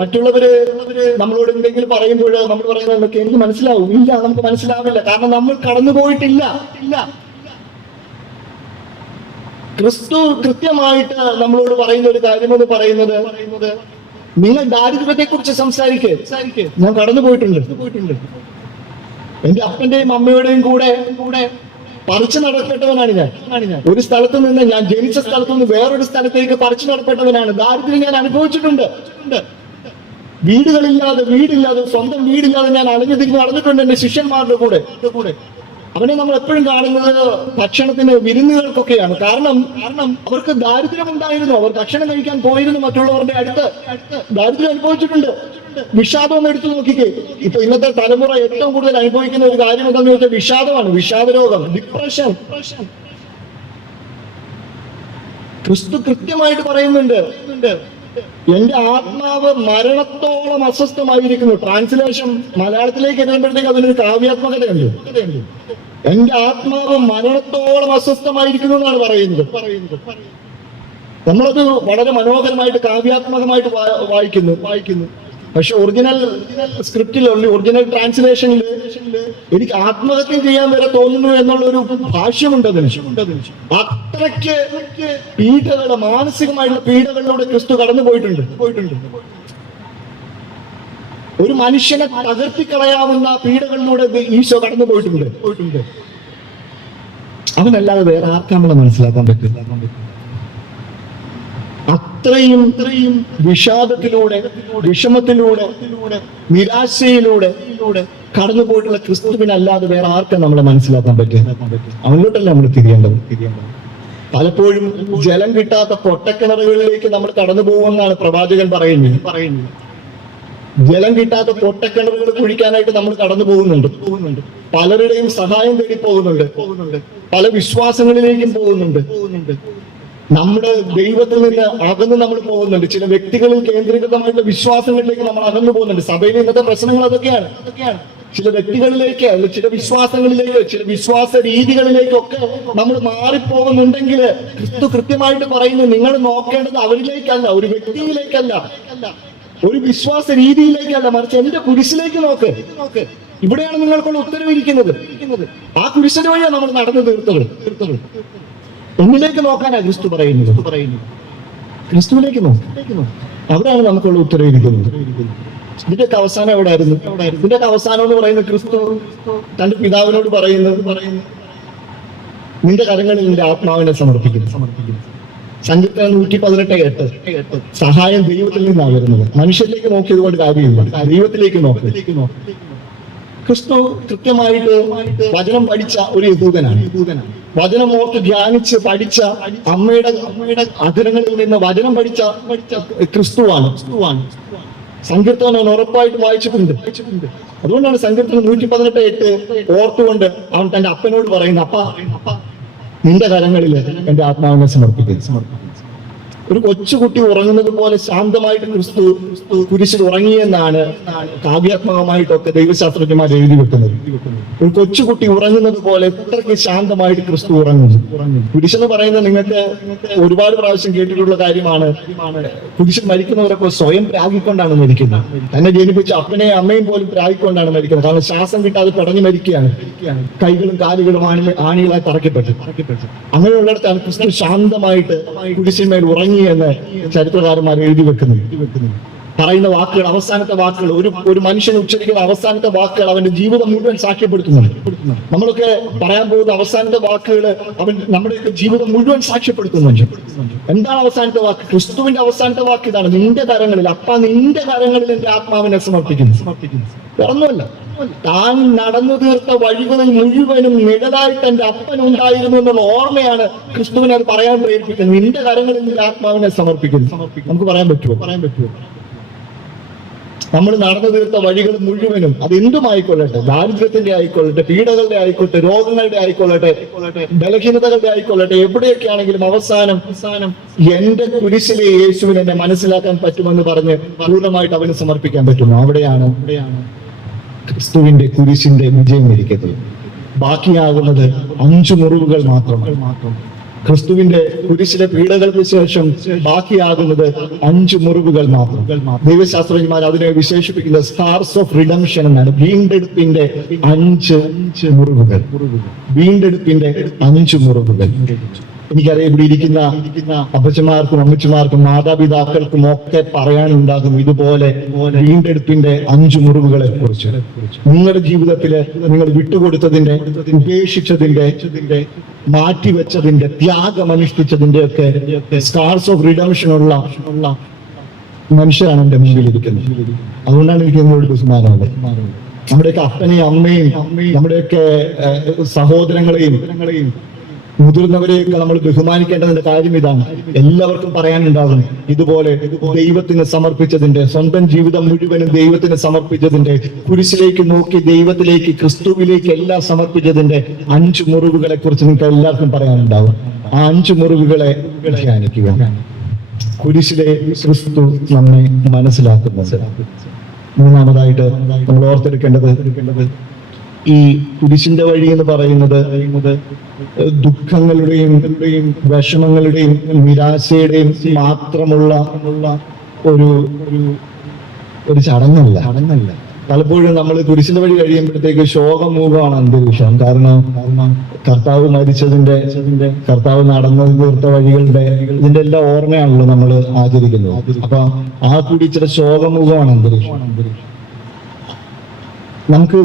മറ്റുള്ളവര് നമ്മളോട് എന്തെങ്കിലും പറയുമ്പോൾ നമ്മൾ പറയുന്നത് എനിക്ക് മനസ്സിലാവും. ഇല്ല, നമുക്ക് മനസ്സിലാവില്ല. കാരണം നമ്മൾ കടന്നു പോയിട്ടില്ല. ക്രിസ്തു കൃത്യമായിട്ട് നമ്മളോട് പറയുന്ന ഒരു കാര്യം എന്ന് പറയുന്നത്, നിങ്ങൾ ദാരിദ്ര്യത്തെ കുറിച്ച് സംസാരിക്കേ. ഞാൻ കടന്നു പോയിട്ടുണ്ട്. എന്റെ അപ്പന്റെയും അമ്മയുടെയും കൂടെ പറിച്ചു നടപ്പെട്ടവനാണ് ഞാൻ. ഒരു സ്ഥലത്ത് നിന്ന്, ഞാൻ ജനിച്ച സ്ഥലത്ത് നിന്ന് വേറൊരു സ്ഥലത്തേക്ക് പറിച്ചു നടപ്പെട്ടവനാണ്. ദാരിദ്ര്യം ഞാൻ അനുഭവിച്ചിട്ടുണ്ട്. വീടില്ലാതെ സ്വന്തം വീടില്ലാതെ ഞാൻ അലഞ്ഞു തിരിഞ്ഞ് നടന്നിട്ടുണ്ട് എന്റെ ശിഷ്യന്മാരുടെ കൂടെ. അവനെ നമ്മൾ എപ്പോഴും കാണുന്നത് ഭക്ഷണത്തിന്, വിരുന്നുകൾക്കൊക്കെയാണ്. കാരണം അവർക്ക് ദാരിദ്ര്യം ഉണ്ടായിരുന്നു. അവർ ഭക്ഷണം കഴിക്കാൻ പോയിരുന്നു മറ്റുള്ളവരുടെ അടുത്ത്. ദാരിദ്ര്യം അനുഭവിച്ചിട്ടുണ്ട്. വിഷാദം ഒന്ന് എടുത്തു നോക്കിക്കേ. ഇപ്പൊ ഇന്നത്തെ തലമുറ ഏറ്റവും കൂടുതൽ അനുഭവിക്കുന്ന ഒരു കാര്യം എന്താണെന്ന് ചോദിച്ചാൽ വിഷാദമാണ്. വിഷാദരോഗം, ഡിപ്രഷൻ. ക്രിസ്തു കൃത്യമായിട്ട് പറയുന്നുണ്ട്, എന്റെ ആത്മാവ് മരണത്തോളം അസ്വസ്ഥമായിരിക്കുന്നു. ട്രാൻസ്ലേഷൻ മലയാളത്തിലേക്ക് എഴുതുമ്പോഴത്തേക്ക് അതിനൊരു കാവ്യാത്മകതയുണ്ട്. എന്റെ ആത്മാവ് മരണത്തോളം അസ്വസ്ഥമായിരിക്കുന്നു എന്നാണ് പറയുന്നത്. നമ്മളത് വളരെ മനോഹരമായിട്ട് കാവ്യാത്മകമായിട്ട് വായിക്കുന്നു. പക്ഷെ ഒറിജിനൽ സ്ക്രിപ്റ്റിലുള്ള ഒറിജിനൽ ട്രാൻസ്ലേഷനിൽ എനിക്ക് ആത്മഹത്യ ചെയ്യാൻ വരെ തോന്നുന്നു എന്നുള്ളൊരു ഭാഷ്യമുണ്ട് അതിന്. അത്രയ്ക്ക് പീഡകള്, മാനസികമായിട്ടുള്ള പീഡകളിലൂടെ ക്രിസ്തു കടന്നു പോയിട്ടുണ്ട്. ഒരു മനുഷ്യനെ തകർത്തിക്കളയാവുന്ന പീഡകളിലൂടെ ഈശോ കടന്നു പോയിട്ടുണ്ട്. അവനല്ലാതെ വേറെ ആർക്കാ നമ്മളെ മനസ്സിലാക്കാൻ പറ്റില്ല. അത്രയും വിഷാദത്തിലൂടെ, വിഷമത്തിലൂടെ, നിരാശയിലൂടെ കടന്നു പോയിട്ടുള്ള ക്രിസ്തുവിനല്ലാതെ വേറെ ആർക്കും നമ്മളെ മനസ്സിലാക്കാൻ പറ്റും. അവനിലോട്ടല്ല നമ്മൾ തിരിയേണ്ടത്. പലപ്പോഴും ജലം കിട്ടാത്ത പൊട്ടക്കിണറുകളിലേക്ക് നമ്മൾ കടന്നു പോകുമെന്നാണ് പ്രവാചകൻ പറയുന്നത്. ജലം കിട്ടാത്ത പൊട്ടക്കിണറുകൾ കുഴിക്കാനായിട്ട് നമ്മൾ കടന്നു പോകുന്നുണ്ട്. പലരുടെയും സഹായം തേടി പോകുന്നുണ്ട്. പല വിശ്വാസങ്ങളിലേക്കും പോകുന്നുണ്ട്. നമ്മുടെ ദൈവത്തിൽ നിന്ന് അകന്ന് നമ്മൾ പോകുന്നുണ്ട്. ചില വ്യക്തികളിൽ കേന്ദ്രീകൃതമായിട്ടുള്ള വിശ്വാസങ്ങളിലേക്ക് നമ്മൾ അകന്നു പോകുന്നുണ്ട്. സഭയിൽ ഇന്നത്തെ പ്രശ്നങ്ങൾ അതൊക്കെയാണ്. ചില വ്യക്തികളിലേക്ക്, അല്ല ചില വിശ്വാസങ്ങളിലേക്ക്, ചില വിശ്വാസ രീതികളിലേക്കൊക്കെ നമ്മൾ മാറിപ്പോകുന്നുണ്ടെങ്കിൽ ക്രിസ്തു കൃത്യമായിട്ട് പറയുന്നു, നിങ്ങൾ നോക്കേണ്ടത് അവരിലേക്കല്ല, ഒരു വ്യക്തിയിലേക്കല്ല, ഒരു വിശ്വാസ രീതിയിലേക്കല്ല, മറിച്ച് എന്റെ കുരിശിലേക്ക് നോക്ക്. ഇവിടെയാണ് നിങ്ങൾക്കുള്ള ഉത്തരവിരിക്കുന്നത്. ആ കുരിശിന് വഴിയാണ് നമ്മൾ നടന്നു തീർത്തത്. എന്നിലേക്ക് നോക്കാനാണ് ക്രിസ്തു പറയുന്നത്. ക്രിസ്തുവിലേക്ക് നോക്കും. അവിടെയാണ് നമുക്കുള്ള ഉത്തരവിരിക്കുന്നത്. ഇതിന്റെയൊക്കെ അവസാനം എവിടെയായിരുന്നു? ഇതിന്റെയൊക്കെ അവസാനം എന്ന് പറയുന്നത് ക്രിസ്തു തന്റെ പിതാവിനോട് പറയുന്നത്, നിന്റെ കരങ്ങളിൽ നിന്റെ ആത്മാവിനെ സമർപ്പിക്കുന്നു. സങ്കീർത്തനം 118:8. സഹായം ദൈവത്തിൽ നിന്നാണ് വരുന്നത്. മനുഷ്യരിലേക്ക് നോക്കിയത് കൊണ്ട് കാര്യമില്ല, ദൈവത്തിലേക്ക് നോക്കുക. ക്രിസ്തു കൃത്യമായിട്ട് വചനം പഠിച്ച ഒരു യഹൂദനാണ്. വചനം ഓർത്ത് ധ്യാനിച്ച് പഠിച്ച അമ്മയുടെ അധരങ്ങളിൽ നിന്ന് വചനം പഠിച്ച ക്രിസ്തുവാണ്. സങ്കീർത്തനം ഉറപ്പായിട്ട് വായിച്ചിട്ടുണ്ട്. അതുകൊണ്ടാണ് സങ്കീർത്തനം 118:8 ഓർത്തുകൊണ്ട് അവൻ തന്റെ അപ്പനോട് പറയുന്നത്, അപ്പ നിന്റെ കരങ്ങളിൽ എന്റെ ആത്മാവിനെ സമർപ്പിക്കുന്നു. ഒരു കൊച്ചുകുട്ടി ഉറങ്ങുന്നത് പോലെ ശാന്തമായിട്ട് ക്രിസ്തു കുരിശിൽ ഉറങ്ങിയെന്നാണ് കാവ്യാത്മകമായിട്ടൊക്കെ ദൈവശാസ്ത്രജ്ഞന്മാർ എഴുതി വെക്കുന്നത്. ഒരു കൊച്ചുകുട്ടി ഉറങ്ങുന്നത് പോലെ ഇത്രയ്ക്ക് ശാന്തമായിട്ട് ക്രിസ്തു ഉറങ്ങുന്നു. കുരിശെന്ന് പറയുന്നത് നിങ്ങൾക്ക് ഒരുപാട് പ്രാവശ്യം കേട്ടിട്ടുള്ള കാര്യമാണ്. കുരിശിൽ മരിക്കുന്നവരൊക്കെ സ്വയം പ്രാഗിക്കൊണ്ടാണ് മരിക്കുന്നത്. തന്നെ ജനിപ്പിച്ച അപ്പനെയും അമ്മയും പോലും പ്രാഗിക്കൊണ്ടാണ് മരിക്കുന്നത്. കാരണം ശ്വാസം കിട്ടാതെ പിടഞ്ഞു മരിക്കുകയാണ്. കൈകളും കാലുകളും ആണികളായി തറക്കപ്പെട്ടു. അങ്ങനെയുള്ളിടത്താണ് ക്രിസ്തു ശാന്തമായിട്ട് കുരിശിന്മേൽ ഉറങ്ങി എന്ന് ചരിത്രകാരന്മാർ എഴുതി വെക്കുന്നു. പറയുന്ന വാക്കുകൾ, അവസാനത്തെ വാക്കുകൾ, ഒരു മനുഷ്യൻ ഉച്ചരിക്കുന്ന അവസാനത്തെ വാക്കുകൾ അവന്റെ ജീവിതം മുഴുവൻ സാക്ഷ്യപ്പെടുത്തുന്നുണ്ട്. നമ്മളൊക്കെ പറയാൻ പോകുന്ന അവസാനത്തെ വാക്കുകൾ അവൻ നമ്മുടെയൊക്കെ ജീവിതം മുഴുവൻ സാക്ഷ്യപ്പെടുത്തുന്നുണ്ട്. എന്താണ് അവസാനത്തെ വാക്ക്? ക്രിസ്തുവിന്റെ അവസാനത്തെ വാക്ക് ഇതാണ്, നിന്റെ കരങ്ങളിൽ, അപ്പ നിന്റെ കരങ്ങളിൽ എന്റെ ആത്മാവിനെ സമർപ്പിക്കുന്നു. വേറൊന്നുമല്ല, താൻ നടന്നു തീർത്ത വഴികളിൽ മുഴുവനും നിഴലായിട്ട് എന്റെ അപ്പൻ ഉണ്ടായിരുന്നു എന്നുള്ള ഓർമ്മയാണ് ക്രിസ്തുവിനെ അത് പറയാൻ പ്രേരിപ്പിക്കുന്നത്. നിന്റെ കരങ്ങളിൽ നിന്റെ ആത്മാവിനെ സമർപ്പിക്കുന്നു. നമുക്ക് പറയാൻ പറ്റുമോ? നമ്മൾ നടന്നു തീർത്ത വഴികൾ മുഴുവനും, അത് എന്തുമായിക്കൊള്ളട്ടെ, ദാരിദ്ര്യത്തിന്റെ ആയിക്കൊള്ളട്ടെ, പീഡകളുടെ ആയിക്കോട്ടെ, രോഗങ്ങളുടെ ആയിക്കൊള്ളട്ടെ, ബലഹീനതകളുടെ ആയിക്കൊള്ളട്ടെ, എവിടെയൊക്കെ ആണെങ്കിലും അവസാനം എന്റെ കുരിശിലെ യേശുവിനെ എന്നെ മനസ്സിലാക്കാൻ പറ്റുമെന്ന് പറഞ്ഞ് പൂർണ്ണമായിട്ട് അവന് സമർപ്പിക്കാൻ പറ്റുമോ? അവിടെയാണ് ക്രിസ്തുവിന്റെ കുരിശിന്റെ വിജയം ഇരിക്കുന്നത്. ബാക്കിയാകുന്നത് 5 മുറിവുകൾ മാത്രം. ക്രിസ്തുവിന്റെ കുരിശിലെ പീഡകൾക്ക് ശേഷം ബാക്കിയാകുന്നത് 5 മുറിവുകൾ മാത്രം. ദൈവശാസ്ത്രജ്ഞന്മാർ അതിനെ വിശേഷിപ്പിക്കുന്നത് സ്റ്റാർസ് ഓഫ് റിഡംഷൻ എന്നാണ്. വീണ്ടെടുപ്പിന്റെ 5 മുറിവുകൾ. വീണ്ടെടുപ്പിന്റെ 5 മുറിവുകൾ. എനിക്കറിയാം, ഇവിടെ ഇരിക്കുന്ന അപ്പച്ചമാർക്കും അമ്മച്ചിമാർക്കും മാതാപിതാക്കൾക്കും ഒക്കെ പറയാനുണ്ടാകും ഇതുപോലെ വീണ്ടെടുപ്പിന്റെ 5 മുറിവുകളെ കുറിച്ച്. നിങ്ങളുടെ ജീവിതത്തില് നിങ്ങൾ വിട്ടുകൊടുത്തതിന്റെ, ഉപേക്ഷിച്ചതിന്റെ, മാറ്റിവെച്ചതിന്റെ, ത്യാഗമനുഷ്ഠിച്ചതിന്റെ ഒക്കെ സ്റ്റാർസ് ഓഫ് റിഡംഷൻ ഉള്ള മനുഷ്യരാണ് എന്റെ മുമ്പിൽ ഇരിക്കുന്നത്. അതുകൊണ്ടാണ് എനിക്ക് നിങ്ങളോട് ബഹുമാനമുള്ളത്. നമ്മുടെയൊക്കെ അപ്പനെയും അമ്മയും നമ്മുടെയൊക്കെ സഹോദരങ്ങളെയും മുതിർന്നവരെയൊക്കെ നമ്മൾ ബഹുമാനിക്കേണ്ടതിന്റെ കാര്യം ഇതാണ്. എല്ലാവർക്കും പറയാനുണ്ടാകും ഇതുപോലെ ദൈവത്തിന് സമർപ്പിച്ചതിന്റെ, സ്വന്തം ജീവിതം മുഴുവനും ദൈവത്തിന് സമർപ്പിച്ചതിന്റെ, കുരിശിലേക്ക് നോക്കി ദൈവത്തിലേക്ക്, ക്രിസ്തുവിലേക്ക് എല്ലാം സമർപ്പിച്ചതിന്റെ 5 മുറിവുകളെ കുറിച്ച് നിങ്ങൾക്ക് എല്ലാവർക്കും പറയാനുണ്ടാവും. ആ 5 മുറിവുകളെ ധ്യാനിക്കുക. കുരിശിലെ ക്രിസ്തു നമ്മെ മനസ്സിലാക്കുന്നത്. മൂന്നാമതായിട്ട് നമ്മൾ ഓർത്തെടുക്കേണ്ടത് ഈ കുരിശിന്റെ വഴി എന്ന് പറയുന്നത് ദുഃഖങ്ങളുടെയും വിഷമങ്ങളുടെയും നിരാശയുടെയും മാത്രമുള്ള ഒരു ചടങ്ങല്ല. പലപ്പോഴും നമ്മൾ കുരിശിന്റെ വഴി കഴിയുമ്പോഴത്തേക്ക് ശോകമൂകമാണ് അന്തരീക്ഷം. കാരണം കർത്താവ് മരിച്ചതിന്റെ, കർത്താവ് നടന്നു തീർത്ത വഴികളുടെ ഇതിന്റെ എല്ലാം ഓർമ്മയാണല്ലോ നമ്മൾ ആചരിക്കുന്നത്. അപ്പൊ ആ കൂടി ഇച്ചിരി ശോകമൂകമാണ് അന്തരീക്ഷം. നമുക്ക്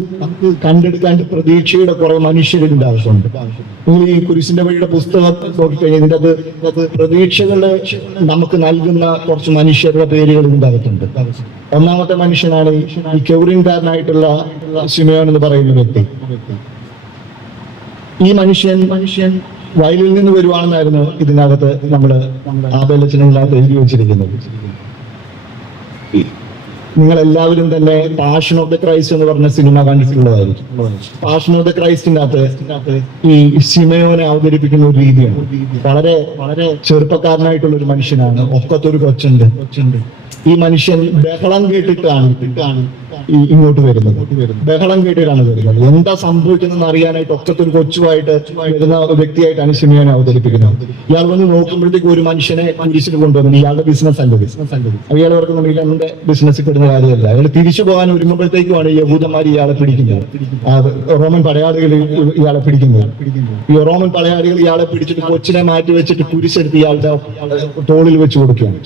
കണ്ടെടുക്കാൻ പ്രതീക്ഷയുടെ കുറെ മനുഷ്യരുടെ ആവശ്യമുണ്ട്. നിങ്ങൾ ഈ കുരിശിന്റെ വഴിയുടെ പുസ്തകം നോക്കിക്കഴിഞ്ഞാൽ ഇതിൻ്റെ അത് പ്രതീക്ഷകള് നമുക്ക് നൽകുന്ന കുറച്ച് മനുഷ്യരുടെ പേരുകൾ ഇതിൻ്റെ അകത്തുണ്ട്. ഒന്നാമത്തെ മനുഷ്യനാണ് ഈ കൌറിൻകാരനായിട്ടുള്ള ശിമയോൻ എന്ന് പറയുന്ന വ്യക്തി. ഈ മനുഷ്യൻ വയലിൽ നിന്ന് വരുവാണെന്നായിരുന്നു ഇതിനകത്ത് നമ്മുടെ ആബേലച്ചനകത്ത് എഴുതി വെച്ചിരിക്കുന്നത്. നിങ്ങൾ എല്ലാവരും തന്നെ പാഷൻ ഓഫ് ദ ക്രൈസ്റ്റ് എന്ന് പറഞ്ഞ സിനിമ കണ്ടിട്ടുള്ളതായിരിക്കും. പാഷൻ ഓഫ് ദ ക്രൈസ്റ്റിനകത്ത് ഈ ശിമയോനെ അവതരിപ്പിക്കുന്ന ഒരു രീതിയാണ്. വളരെ ചെറുപ്പക്കാരനായിട്ടുള്ള ഒരു മനുഷ്യനാണ്. ഒക്കത്തൊരു കൊച്ചുണ്ട്. ഈ മനുഷ്യൻ ബഹളം കേട്ടിട്ടാണ് ഇങ്ങോട്ട് വരുന്നത്. ബഹളം കേട്ടിട്ടാണ് വരുന്നത്. എന്താ സംഭവിക്കുന്നതെന്ന് അറിയാനായിട്ട് ഒക്കത്തൊരു കൊച്ചുമായിട്ട് വരുന്ന വ്യക്തിയായിട്ടാണ് ശിമയോനെ അവതരിപ്പിക്കുന്നത്. ഇയാൾ വന്ന് നോക്കുമ്പോഴത്തേക്ക് ഒരു മനുഷ്യനെ കുരിശിൽ കൊണ്ടുവന്നു. ഇയാളുടെ ബിസിനസ് അല്ല. അയാൾ ഓർക്കുന്ന എന്റെ ബിസിനസ്സിൽ കിട്ടുന്ന കാര്യമല്ല. അയാൾ തിരിച്ചു പോകാൻ ഒരുങ്ങുമ്പോഴത്തേക്കുമാണ് യഹൂദന്മാർ ഇയാളെ പിടിക്കുന്നത്. റോമൻ പടയാളികൾ ഇയാളെ പിടിക്കുന്നത്. ഈ റോമൻ പടയാളികൾ ഇയാളെ പിടിച്ചിട്ട് കൊച്ചിനെ മാറ്റി വെച്ചിട്ട് കുരിശെടുത്ത് ഇയാളുടെ തോളിൽ വെച്ച് കൊടുക്കുകയാണ്.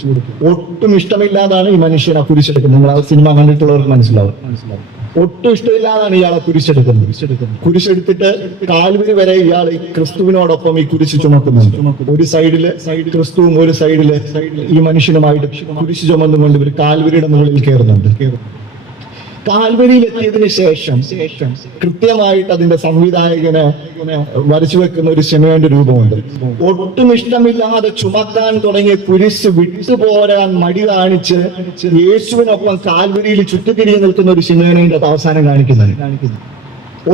ഒട്ടും ഇഷ്ടമില്ലാതാണ് ഈ മനുഷ്യൻ ആ കുരിശെടുക്കുന്നത്. നിങ്ങൾ ആ സിനിമ കണ്ടിട്ടുള്ളവർക്ക് മനസ്സിലാവും. ഒട്ടും ഇഷ്ടമില്ലാതാണ് ഇയാളെ കുരിശെടുത്തിട്ട് കാൽവരി വരെ ഇയാൾ ക്രിസ്തുവിനോടൊപ്പം ഈ കുരിശ് ചുമക്കുന്നുണ്ട്. ഒരു സൈഡില് ക്രിസ്തുവും ഒരു സൈഡില് ഈ മനുഷ്യനുമായിട്ട് കുരിശ് ചുമന്നുകൊണ്ട് ഇവർ കാൽവരിയുടെ മുകളിൽ കയറുന്നുണ്ട്. കാൽവരിയിൽ എത്തിയതിനു ശേഷം കൃത്യമായിട്ട് അതിന്റെ സംവിധായകനെ വരച്ചു വെക്കുന്ന ഒരു ശിമയോന്റെ രൂപമുണ്ട്. ഒട്ടും ഇഷ്ടമില്ലാതെ ചുമക്കാൻ തുടങ്ങിയ കുരിശ് വിട്ടുപോരാൻ മടി കാണിച്ച് യേശുവിനൊപ്പം കാൽവരിയിൽ ചുറ്റിത്തിരിഞ്ഞ് നിൽക്കുന്ന ഒരു ശിമയോനെ അവസാനം കാണിക്കുന്നത്.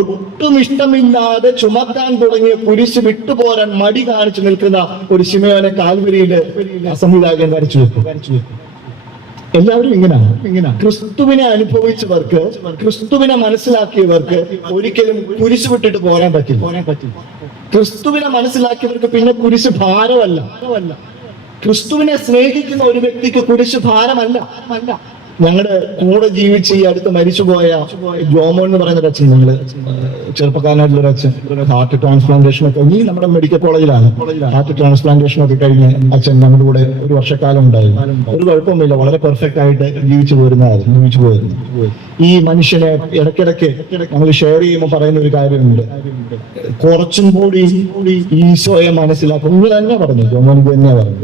ഒട്ടും ഇഷ്ടമില്ലാതെ ചുമക്കാൻ തുടങ്ങിയ കുരിശ് വിട്ടുപോരാൻ മടി കാണിച്ചു നിൽക്കുന്ന ഒരു ശിമയോനെ കാൽവരിയിൽ സംവിധായകൻ വരച്ചു വെക്കും. എല്ലാവരും ഇങ്ങനെയാണ്. ക്രിസ്തുവിനെ അനുഭവിച്ചവർക്ക്, ക്രിസ്തുവിനെ മനസ്സിലാക്കിയവർക്ക് ഒരിക്കലും കുരിശ് വിട്ടിട്ട് പോരാൻ പറ്റില്ല. ക്രിസ്തുവിനെ മനസ്സിലാക്കിയവർക്ക് പിന്നെ കുരിശ് ഭാരമല്ല. ക്രിസ്തുവിനെ സ്നേഹിക്കുന്ന ഒരു വ്യക്തിക്ക് കുരിശ് ഭാരമല്ല. ഞങ്ങളുടെ കൂടെ ജീവിച്ച് ഈ അടുത്ത് മരിച്ചുപോയ ജോമോൻ എന്ന് പറയുന്ന അച്ഛൻ, ഞങ്ങള് ചെറുപ്പക്കാരനായിട്ടുള്ള അച്ഛൻ, ഹാർട്ട് ട്രാൻസ്പ്ലാന്റേഷൻ ഒക്കെ ഈ നമ്മുടെ മെഡിക്കൽ കോളേജിലാണ് ഹാർട്ട് ട്രാൻസ്പ്ലാന്റേഷൻ ഒക്കെ കഴിഞ്ഞ് അച്ഛൻ ഞങ്ങളുടെ കൂടെ ഒരു വർഷക്കാലം ഉണ്ടായിരുന്നു. ഒരു കുഴപ്പമൊന്നുമില്ല, വളരെ പെർഫെക്റ്റ് ആയിട്ട് ജീവിച്ചു പോയിരുന്നു. ഈ മനുഷ്യനെ ഇടയ്ക്കിടയ്ക്ക് നമ്മൾ ഷെയർ ചെയ്യുമ്പോൾ പറയുന്ന ഒരു കാര്യമുണ്ട്, കുറച്ചും കൂടി ഈശോയെ മനസ്സിലാക്കും. ഇങ്ങനെ തന്നെ പറഞ്ഞു ജോമോൻ, ഇത് തന്നെയാ പറഞ്ഞു.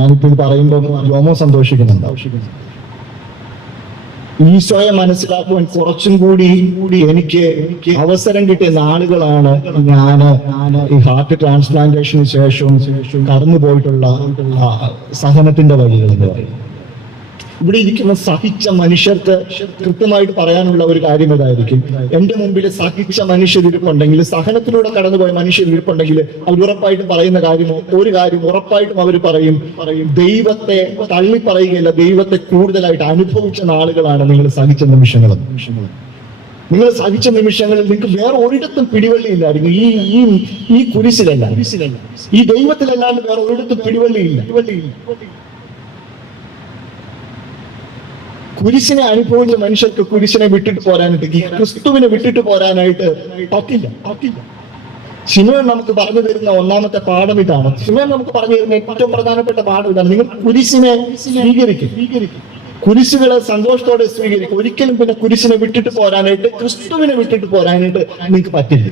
ഞാനിപ്പോ ഇത് പറയുമ്പോൾ ജോമോ സന്തോഷിക്കുന്നുണ്ട്. ഈശോയെ മനസ്സിലാക്കുവാൻ കുറച്ചും കൂടി എനിക്ക് അവസരം കിട്ടിയ നാളുകളാണ് ഞാൻ ഈ ഹാർട്ട് ട്രാൻസ്പ്ലാന്റേഷന് ശേഷം കടന്നു പോയിട്ടുള്ള സഹനത്തിന്റെ വഴികൾ എന്ന് പറയും. ഇവിടെ ഇരിക്കുന്ന സഹിച്ച മനുഷ്യർക്ക് കൃത്യമായിട്ട് പറയാനുള്ള ഒരു കാര്യം ഇതായിരിക്കും. എന്റെ മുമ്പിൽ സഹിച്ച മനുഷ്യരിപ്പുണ്ടെങ്കിൽ, സഹനത്തിലൂടെ കടന്നുപോയ മനുഷ്യരിപ്പുണ്ടെങ്കിൽ അവർ ഉറപ്പായിട്ടും പറയുന്ന ഒരു കാര്യം ഉറപ്പായിട്ടും അവർ പറയും, ദൈവത്തെ തള്ളി പറയുകയല്ല, ദൈവത്തെ കൂടുതലായിട്ട് അനുഭവിച്ച നാളുകളാണ് നിങ്ങൾ സഹിച്ച നിമിഷങ്ങൾ. നിങ്ങൾ സഹിച്ച നിമിഷങ്ങളിൽ നിങ്ങൾക്ക് വേറെ ഒരിടത്തും പിടിവള്ളിയില്ലായിരുന്നു. ഈ കുരിശിലല്ല, ഈ ദൈവത്തിലല്ലാണ്ട് വേറെ ഒരിടത്തും പിടിവള്ളിയില്ല. കുരിശിനെ അനുഭവിച്ച മനുഷ്യർക്ക് കുരിശിനെ വിട്ടിട്ട് പോരാനായിട്ട്, ക്രിസ്തുവിനെ വിട്ടിട്ട് പോരാനായിട്ട് പറ്റില്ല. ശിമയോൻ നമുക്ക് പറഞ്ഞു തരുന്ന ഒന്നാമത്തെ പാഠം ഇതാണ്. ശിമയോൻ നമുക്ക് പറഞ്ഞു തരുന്ന ഏറ്റവും പ്രധാനപ്പെട്ട പാഠം ഇതാണ്: നിങ്ങൾ കുരിശിനെ സ്വീകരിക്കും, കുരിശുകളെ സന്തോഷത്തോടെ സ്വീകരിക്കും. ഒരിക്കലും പിന്നെ കുരിശിനെ വിട്ടിട്ട് പോരാനായിട്ട്, ക്രിസ്തുവിനെ വിട്ടിട്ട് പോരാനായിട്ട് നിങ്ങൾക്ക് പറ്റില്ല.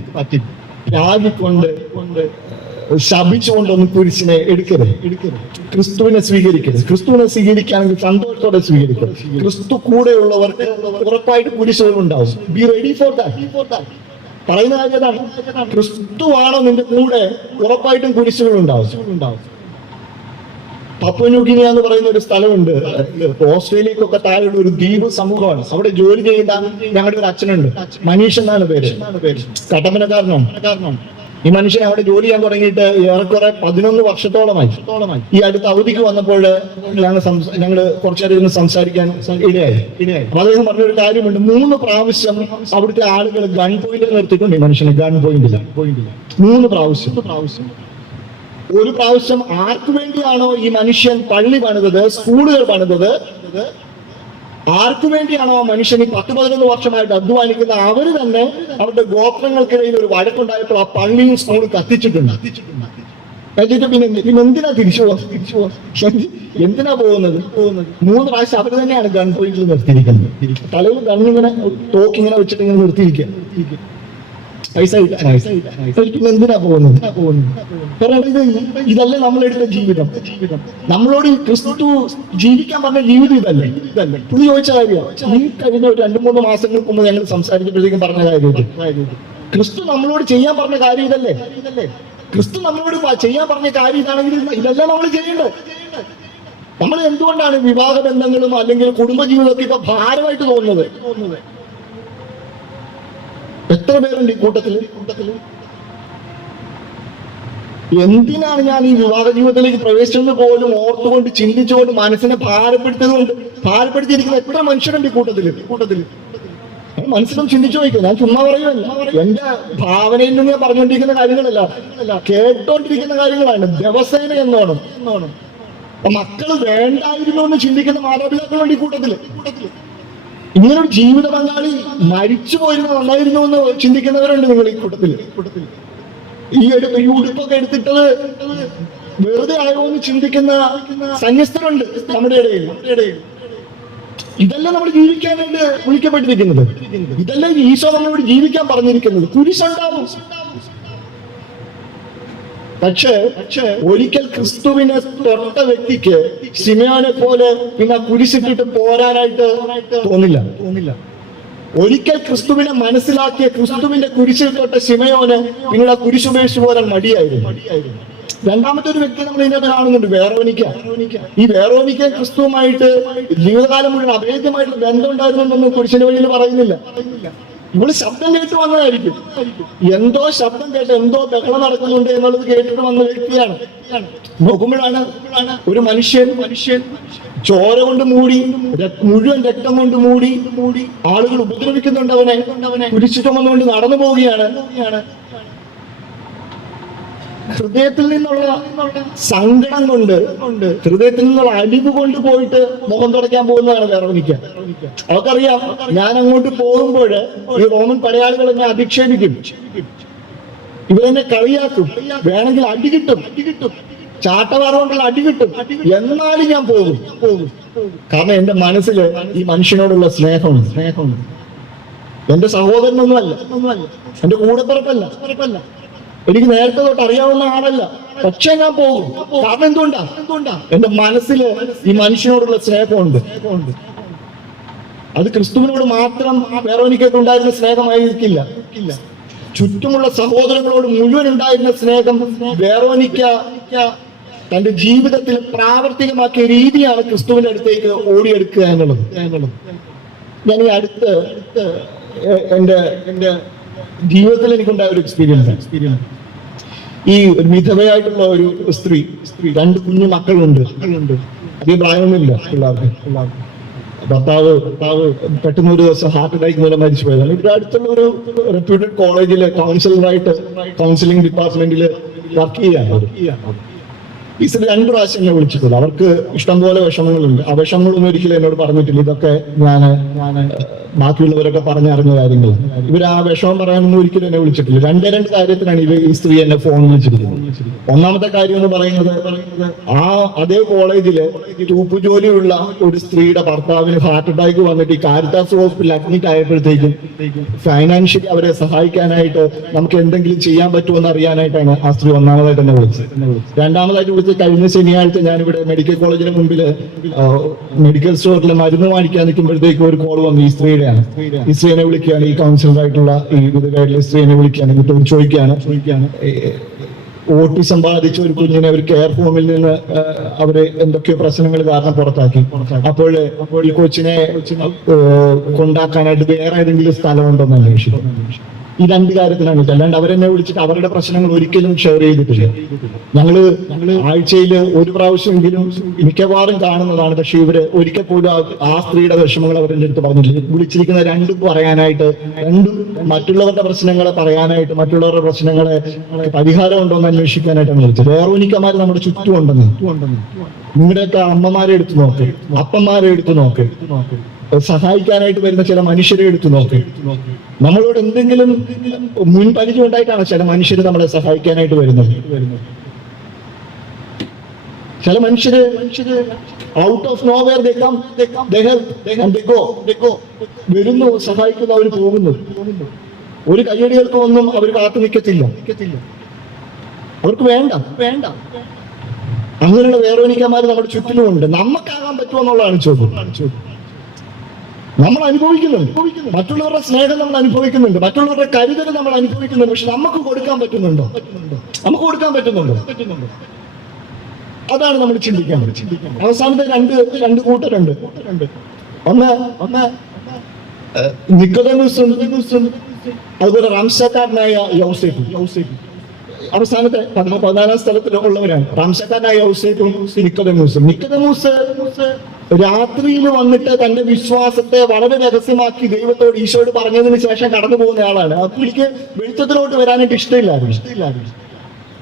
രാഗിക്കൊണ്ട് ശപിച്ചുകൊണ്ടൊന്നും കുരിശിനെ എടുക്കരുത്. ക്രിസ്തുവിനെ സ്വീകരിക്കരുത്. ക്രിസ്തുവിനെ സ്വീകരിക്കുകയാണെങ്കിൽ സന്തോഷത്തോടെ സ്വീകരിക്കും. ക്രിസ്തു കൂടെയുള്ളവർക്ക് ഉറപ്പായിട്ട് കുരിശുകൾ ഉണ്ടാവും. Be ready for that. പറയുന്ന കാര്യം ക്രിസ്തുവാണോ നിന്റെ കൂടെ, ഉറപ്പായിട്ടും കുരിശുകൾ ഉണ്ടാവും. പപ്പുവ എന്ന് പറയുന്ന ഒരു സ്ഥലമുണ്ട്, ഓസ്ട്രേലിയക്കൊക്കെ താഴെയുള്ള ഒരു ദ്വീപ് സമൂഹമാണ്. അവിടെ ജോലി ചെയ്യുന്ന ഞങ്ങളുടെ ഒരു അച്ഛനുണ്ട്, മനീഷ് എന്നാണ് പേര്. കട്ടപ്പനക്കാരനാണ്. ഈ മനുഷ്യൻ അവിടെ ജോലി ചെയ്യാൻ തുടങ്ങിയിട്ട് ഏറെക്കുറെ 11 വർഷത്തോളമായി. ഈ അടുത്ത അവധിക്ക് വന്നപ്പോൾ ഞങ്ങൾ കുറച്ചേരം ഇരുന്ന് സംസാരിക്കാൻ ഇടയായി. അപ്പൊ അദ്ദേഹം പറഞ്ഞൊരു കാര്യമുണ്ട്, 3 പ്രാവശ്യം അവിടുത്തെ ആളുകൾ ഗൺ പോയിന്റിൽ നിർത്തിയിട്ടുണ്ട് ഈ മനുഷ്യനെ. ഗൺ പോയിന്റില്ല 3 പ്രാവശ്യം. ഒരു പ്രാവശ്യം ആർക്കു വേണ്ടിയാണോ ഈ മനുഷ്യൻ പള്ളി പണിതത്, സ്കൂളുകൾ പണിതത്, ആർക്കു വേണ്ടിയാണോ ആ മനുഷ്യൻ ഈ 10-11 വർഷമായിട്ട് അധ്വാനിക്കുന്ന അവര് തന്നെ അവരുടെ ഗോത്രങ്ങൾക്കിടയിൽ ഒരു വഴക്കുണ്ടായപ്പോൾ ആ പള്ളിയും സ്കൂളും കത്തിച്ചിട്ടുണ്ട്. പിന്നെ എന്തിനാ തിരിച്ചു പോകുന്നത്? എന്തിനാ പോകുന്നത്? 3 പ്രാവശ്യം അവർ തന്നെയാണ് ഗൺ പോയിന്റിൽ നിർത്തിയിരിക്കുന്നത്. തലയിൽ ഗണ്ണിങ്ങനെ തോക്കിങ്ങനെ വെച്ചിട്ട് ഇങ്ങനെ നിർത്തിയിരിക്കുക. പൈസ പിന്നെ എന്തിനാ പോകുന്നത്? ഇതല്ലേ നമ്മളെടുത്ത ജീവിതം? നമ്മളോട് ക്രിസ്തു ജീവിക്കാൻ പറഞ്ഞ ജീവിതം ഇതല്ലേ? പുള്ളി ചോദിച്ച കാര്യമാണ്. ഈ കഴിഞ്ഞ ഒരു 2-3 മാസങ്ങൾക്ക് മുമ്പ് ഞങ്ങൾ സംസാരിച്ചപ്പോഴത്തേക്കും പറഞ്ഞ കാര്യം, ക്രിസ്തു നമ്മളോട് ചെയ്യാൻ പറഞ്ഞ കാര്യം ഇതല്ലേ? ക്രിസ്തു നമ്മളോട് ചെയ്യാൻ പറഞ്ഞ കാര്യം ഇതാണെങ്കിൽ ഇതല്ല നമ്മൾ ചെയ്യേണ്ടത്. നമ്മൾ എന്തുകൊണ്ടാണ് വിവാഹ ബന്ധങ്ങളും അല്ലെങ്കിൽ കുടുംബജീവിതമൊക്കെ ഇപ്പൊ ഭാരമായിട്ട് തോന്നുന്നത്? എത്ര പേരുണ്ട് ഈ കൂട്ടത്തില്? എന്തിനാണ് ഞാൻ ഈ വിവാഹ ജീവിതത്തിലേക്ക് പ്രവേശിച്ചെന്ന് പോലും ഓർത്തുകൊണ്ട് ചിന്തിച്ചുകൊണ്ട് മനസ്സിനെ ഭാരപ്പെടുത്തിയിരിക്കുന്ന എത്ര മനുഷ്യരുണ്ട് ഈ കൂട്ടത്തില്? മനസ്സിലും ചിന്തിച്ചു നോക്കുക. ഞാൻ ചുമ്മാ പറയുമല്ല, എന്റെ ഭാവനയിൽ നിന്ന് ഞാൻ പറഞ്ഞുകൊണ്ടിരിക്കുന്ന കാര്യങ്ങളല്ല, കേട്ടോണ്ടിരിക്കുന്ന കാര്യങ്ങളാണ്. ദിവസേന എന്നോണം മക്കള് വേണ്ടായിരുന്നു എന്ന് ചിന്തിക്കുന്ന മാതാപിതാക്കളുണ്ട് ഈ കൂട്ടത്തില്. ഇങ്ങനൊരു ജീവിത പങ്കാളി മരിച്ചു പോയിരുന്നു നന്നായിരുന്നു എന്ന് ചിന്തിക്കുന്നവരുണ്ട് നിങ്ങൾ ഈ കൂട്ടത്തില്. ഈ ഉടുപ്പൊക്കെ എടുത്തിട്ടത് വെറുതെ ആയോ എന്ന് ചിന്തിക്കുന്ന സന്യസ്തരുണ്ട് നമ്മുടെ ഇടയിൽ. ഇതെല്ലാം നമ്മൾ ജീവിക്കാനായിട്ട് വിളിക്കപ്പെട്ടിരിക്കുന്നത്. ഇതെല്ലാം ഈശോ നമ്മളോട് ജീവിക്കാൻ പറഞ്ഞിരിക്കുന്നത്. കുരിശുണ്ടാവും. പക്ഷേ ഒരിക്കൽ ക്രിസ്തുവിനെ തൊട്ട വ്യക്തിക്ക് ശിമയോനെ പോലെ പിന്നെ കുരിശിട്ടിട്ട് പോരാനായിട്ട് തോന്നില്ല. ഒരിക്കൽ ക്രിസ്തുവിനെ മനസ്സിലാക്കിയ ക്രിസ്തുവിന്റെ കുരിശിൽ തൊട്ട ശിമയോന് പിന്നീട് ആ കുരിശുപേക്ഷിച്ച് പോരാൻ മടിയായിരുന്നു. രണ്ടാമത്തെ ഒരു വ്യക്തി നമ്മൾ ഇതിനകത്ത് കാണുന്നുണ്ട്, വേറോനിക്ക. ഈ വേറോനിക്ക ക്രിസ്തുവുമായിട്ട് ജീവിതകാലം മുഴുവൻ അഭേദ്യമായിട്ടുള്ള ബന്ധം ഉണ്ടായിരുന്നൊന്നും കുരിശിന്റെ വഴിയിൽ പറയുന്നില്ല. ഇവള് ശബ്ദം കേട്ട് വന്നതായിരിക്കും. എന്തോ ശബ്ദം കേട്ട് എന്തോ ബഹളം നടക്കുന്നുണ്ട് എന്നുള്ളത് കേട്ടിട്ട് വന്ന വ്യക്തിയാണ്. നോക്കുമ്പോഴാണ് ഒരു മനുഷ്യൻ ചോര കൊണ്ട് മൂടി, മുഴുവൻ രക്തം കൊണ്ട് മൂടി ആളുകൾ ഉപദ്രവിക്കുന്നുണ്ട് അവനെ കുരിശു ചുമന്നുകൊണ്ട് നടന്നു പോവുകയാണ്. ഹൃദയത്തിൽ നിന്നുള്ള സങ്കടം കൊണ്ട്, ഹൃദയത്തിൽ നിന്നുള്ള അലിവ് കൊണ്ട് പോയിട്ട് മുഖം തുടയ്ക്കാൻ പോകുന്നതാണ് വേറോനിക്ക. അവർക്കറിയാം, ഞാൻ അങ്ങോട്ട് പോകുമ്പോൾ ഈ റോമൻ പടയാളികൾ എന്നെ അധിക്ഷേപിക്കും, ഇവരെന്നെ കളിയാക്കും, വേണമെങ്കിൽ അടി കിട്ടും, ചാട്ടവാറ കൊണ്ടുള്ള അടി കിട്ടും, എന്നാലും ഞാൻ പോകും. കാരണം എന്റെ മനസ്സിൽ ഈ മനുഷ്യനോടുള്ള സ്നേഹമുണ്ട്. എന്റെ സഹോദരനൊന്നുമല്ല, എന്റെ കൂടെപ്പിറപ്പല്ല, എനിക്ക് നേരത്തെ തൊട്ട് അറിയാവുന്ന ആളല്ല, പക്ഷെ ഞാൻ പോകും. കാരണം എന്തുകൊണ്ടാ? എന്റെ മനസ്സിൽ ഈ മനുഷ്യനോടുള്ള സ്നേഹമുണ്ട്. അത് ക്രിസ്തുവിനോട് മാത്രം വേറോനിക്കൊക്കെ ഉണ്ടായിരുന്ന സ്നേഹമായിരിക്കില്ല. ചുറ്റുമുള്ള സഹോദരങ്ങളോട് മുഴുവൻ ഉണ്ടായിരുന്ന സ്നേഹം വേറോനിക്ക തന്റെ ജീവിതത്തിൽ പ്രാവർത്തികമാക്കിയ രീതിയാണ് ക്രിസ്തുവിന്റെ അടുത്തേക്ക് ഓടിയെടുക്കുക എന്നുള്ളത്. ഞാൻ ഈ അടുത്ത് എന്റെ ജീവിതത്തിൽ എനിക്കുണ്ടായ ഒരു എക്സ്പീരിയൻസ്. ഈ മിതവയായിട്ടുള്ള ഒരു സ്ത്രീ 2 കുഞ്ഞു മക്കളുണ്ട്. അധികം പ്രായമൊന്നുമില്ല പിള്ളേർക്ക്. ഭർത്താവ് പെട്ടെന്ന് ഒരു ദിവസം ഹാർട്ട് അറ്റാക്ക് മൂലം മരിച്ചു പോയതാണ്. ഇവിടെ അടുത്തുള്ള ഒരു റെപ്യൂട്ടഡ് കോളേജില് കൗൺസിലറായിട്ട് കൗൺസിലിംഗ് ഡിപ്പാർട്ട്മെന്റിൽ വർക്ക് ചെയ്യാണ്. ഈ സ്ത്രീ 2 പ്രാവശ്യം എന്നെ വിളിച്ചിട്ടില്ല. അവർക്ക് ഇഷ്ടംപോലെ വിഷമങ്ങളുണ്ട്. ആ വിഷമങ്ങളൊന്നും ഒരിക്കലും എന്നോട് പറഞ്ഞിട്ടില്ല. ഇതൊക്കെ ഞാൻ ബാക്കിയുള്ളവരൊക്കെ പറഞ്ഞറിഞ്ഞ കാര്യങ്ങൾ. ഇവർ ആ വിഷമം പറയാനൊന്നും ഒരിക്കലും എന്നെ വിളിച്ചിട്ടില്ല. 2 കാര്യത്തിനാണ് ഈ സ്ത്രീ എന്നെ ഫോൺ വിളിച്ചിരിക്കുന്നത്. ഒന്നാമത്തെ കാര്യം എന്ന് പറയുന്നത്, അതേ കോളേജില് തൂപ്പ് ജോലിയുള്ള ഒരു സ്ത്രീയുടെ ഭർത്താവിന് ഹാർട്ട് അറ്റാക്ക് വന്നിട്ട് ഈ കാരിത്താസ് ഹോസ്പിറ്റലിൽ അഡ്മിറ്റ് ആയപ്പോഴത്തേക്കും ഫൈനാൻഷ്യലി അവരെ സഹായിക്കാനായിട്ട് നമുക്ക് എന്തെങ്കിലും ചെയ്യാൻ പറ്റുമെന്ന് അറിയാനായിട്ടാണ് ആ സ്ത്രീ ഒന്നാമതായിട്ട് എന്നെ വിളിച്ചത്. രണ്ടാമതായിട്ട് വിളിച്ചത് കഴിഞ്ഞ ശനിയാഴ്ച ഞാനിവിടെ മെഡിക്കൽ കോളേജിന് മുമ്പിൽ മെഡിക്കൽ സ്റ്റോറിൽ മരുന്ന് വാങ്ങിക്കാൻ നിൽക്കുമ്പോഴത്തേക്കും ഒരു കോൾ വന്നു. ഈ സ്ത്രീയുടെയാണ്. ഈ സ്ത്രീനെ വിളിക്കുകയാണ്, ഈ കൗൺസിലറായിട്ടുള്ള ഈ വിധവയായിട്ടുള്ള സ്ത്രീനെ വിളിക്കുകയാണ്. എന്നിട്ട് ചോദിക്കുകയാണ് ഓട്ടിസം ബാധിച്ച ഒരു കുഞ്ഞിനെ ഒരു കെയർ ഹോമിൽ നിന്ന് അവര് എന്തൊക്കെയോ പ്രശ്നങ്ങൾ കാരണം പുറത്താക്കി. അപ്പോൾ ഈ കൊച്ചിനെ കൊണ്ടാക്കാനായിട്ട് വേറെ ഏതെങ്കിലും സ്ഥലമുണ്ടോ എന്ന് അന്വേഷിക്കും. ഈ രണ്ട് കാര്യത്തിലാണ്. അല്ലാണ്ട് അവരെന്നെ വിളിച്ചിട്ട് അവരുടെ പ്രശ്നങ്ങൾ ഒരിക്കലും ഷെയർ ചെയ്തിട്ടില്ല. ഞങ്ങള് ആഴ്ചയിൽ ഒരു പ്രാവശ്യമെങ്കിലും മിക്കവാറും കാണുന്നതാണ്. പക്ഷെ ഇവര് ഒരിക്കൽ പോലും ആ സ്ത്രീയുടെ വിഷമങ്ങൾ അവരുടെ അടുത്ത് പറഞ്ഞിട്ടില്ല. വിളിച്ചിരിക്കുന്ന രണ്ടും പറയാനായിട്ട്, രണ്ടും മറ്റുള്ളവരുടെ പ്രശ്നങ്ങളെ പറയാനായിട്ട്, മറ്റുള്ളവരുടെ പ്രശ്നങ്ങളെ പരിഹാരം ഉണ്ടോ എന്ന് അന്വേഷിക്കാനായിട്ടാണ് വിളിച്ചത്. വേറോനിക്കന്മാർ നമ്മുടെ ചുറ്റും ഉണ്ടെന്ന്. നിങ്ങളുടെയൊക്കെ അമ്മമാരെ എടുത്തു നോക്ക്, അപ്പന്മാരെ എടുത്തു നോക്ക്, സഹായിക്കാനായിട്ട് വരുന്ന ചില മനുഷ്യരെ എടുത്തു നോക്ക്. നമ്മളോട് എന്തെങ്കിലും മുൻപരിചയം ഉണ്ടായിട്ടാണ് ചില മനുഷ്യർ നമ്മളെ സഹായിക്കാനായിട്ട് വരുന്നത്. ചില മനുഷ്യര് ഔട്ട് ഓഫ് നോവെയർ വരുന്നു, സഹായിക്കുന്നു, അവർ പോകുന്നു. ഒരു കയ്യടികൾക്കൊന്നും അവർ കാത്തു നിൽക്കത്തില്ല. അവർക്ക് വേണ്ട. അങ്ങനെയുള്ള വേറോനിക്കന്മാർ നമ്മുടെ ചുറ്റിലുമുണ്ട്. നമുക്കാകാൻ പറ്റുമോ എന്നുള്ളതാണ് ചോദ്യം. നമ്മൾ അനുഭവിക്കുന്നുണ്ട്, മറ്റുള്ളവരുടെ സ്നേഹം നമ്മൾ അനുഭവിക്കുന്നുണ്ട്, മറ്റുള്ളവരുടെ കരുതൽ നമ്മൾ അനുഭവിക്കുന്നുണ്ട്. പക്ഷെ നമുക്ക് കൊടുക്കാൻ പറ്റുന്നുണ്ടോ? അതാണ് നമ്മൾ ചിന്തിക്കാൻ. അവസാനത്തെ രണ്ട് കൂട്ടരുണ്ട്. ഒന്ന് നിക്കോദേമസും അതുപോലെ റംസക്കാരനായ യൗസേപ്പും. അവസാനത്തെ 14 സ്ഥലത്തിലുള്ളവരാണ് റംസക്കാരനായ യൗസേപ്പും നിക്കോദേമസും. നിക്കോദേമസ് രാത്രിയിൽ വന്നിട്ട് തന്റെ വിശ്വാസത്തെ വളരെ രഹസ്യമാക്കി ദൈവത്തോട്, ഈശോയോട് പറഞ്ഞതിന് ശേഷം കടന്നു പോകുന്ന ആളാണ്. പുള്ളിക്ക് വെളിച്ചത്തിലോട്ട് വരാനായിട്ട് ഇഷ്ടമില്ലായിരുന്നു.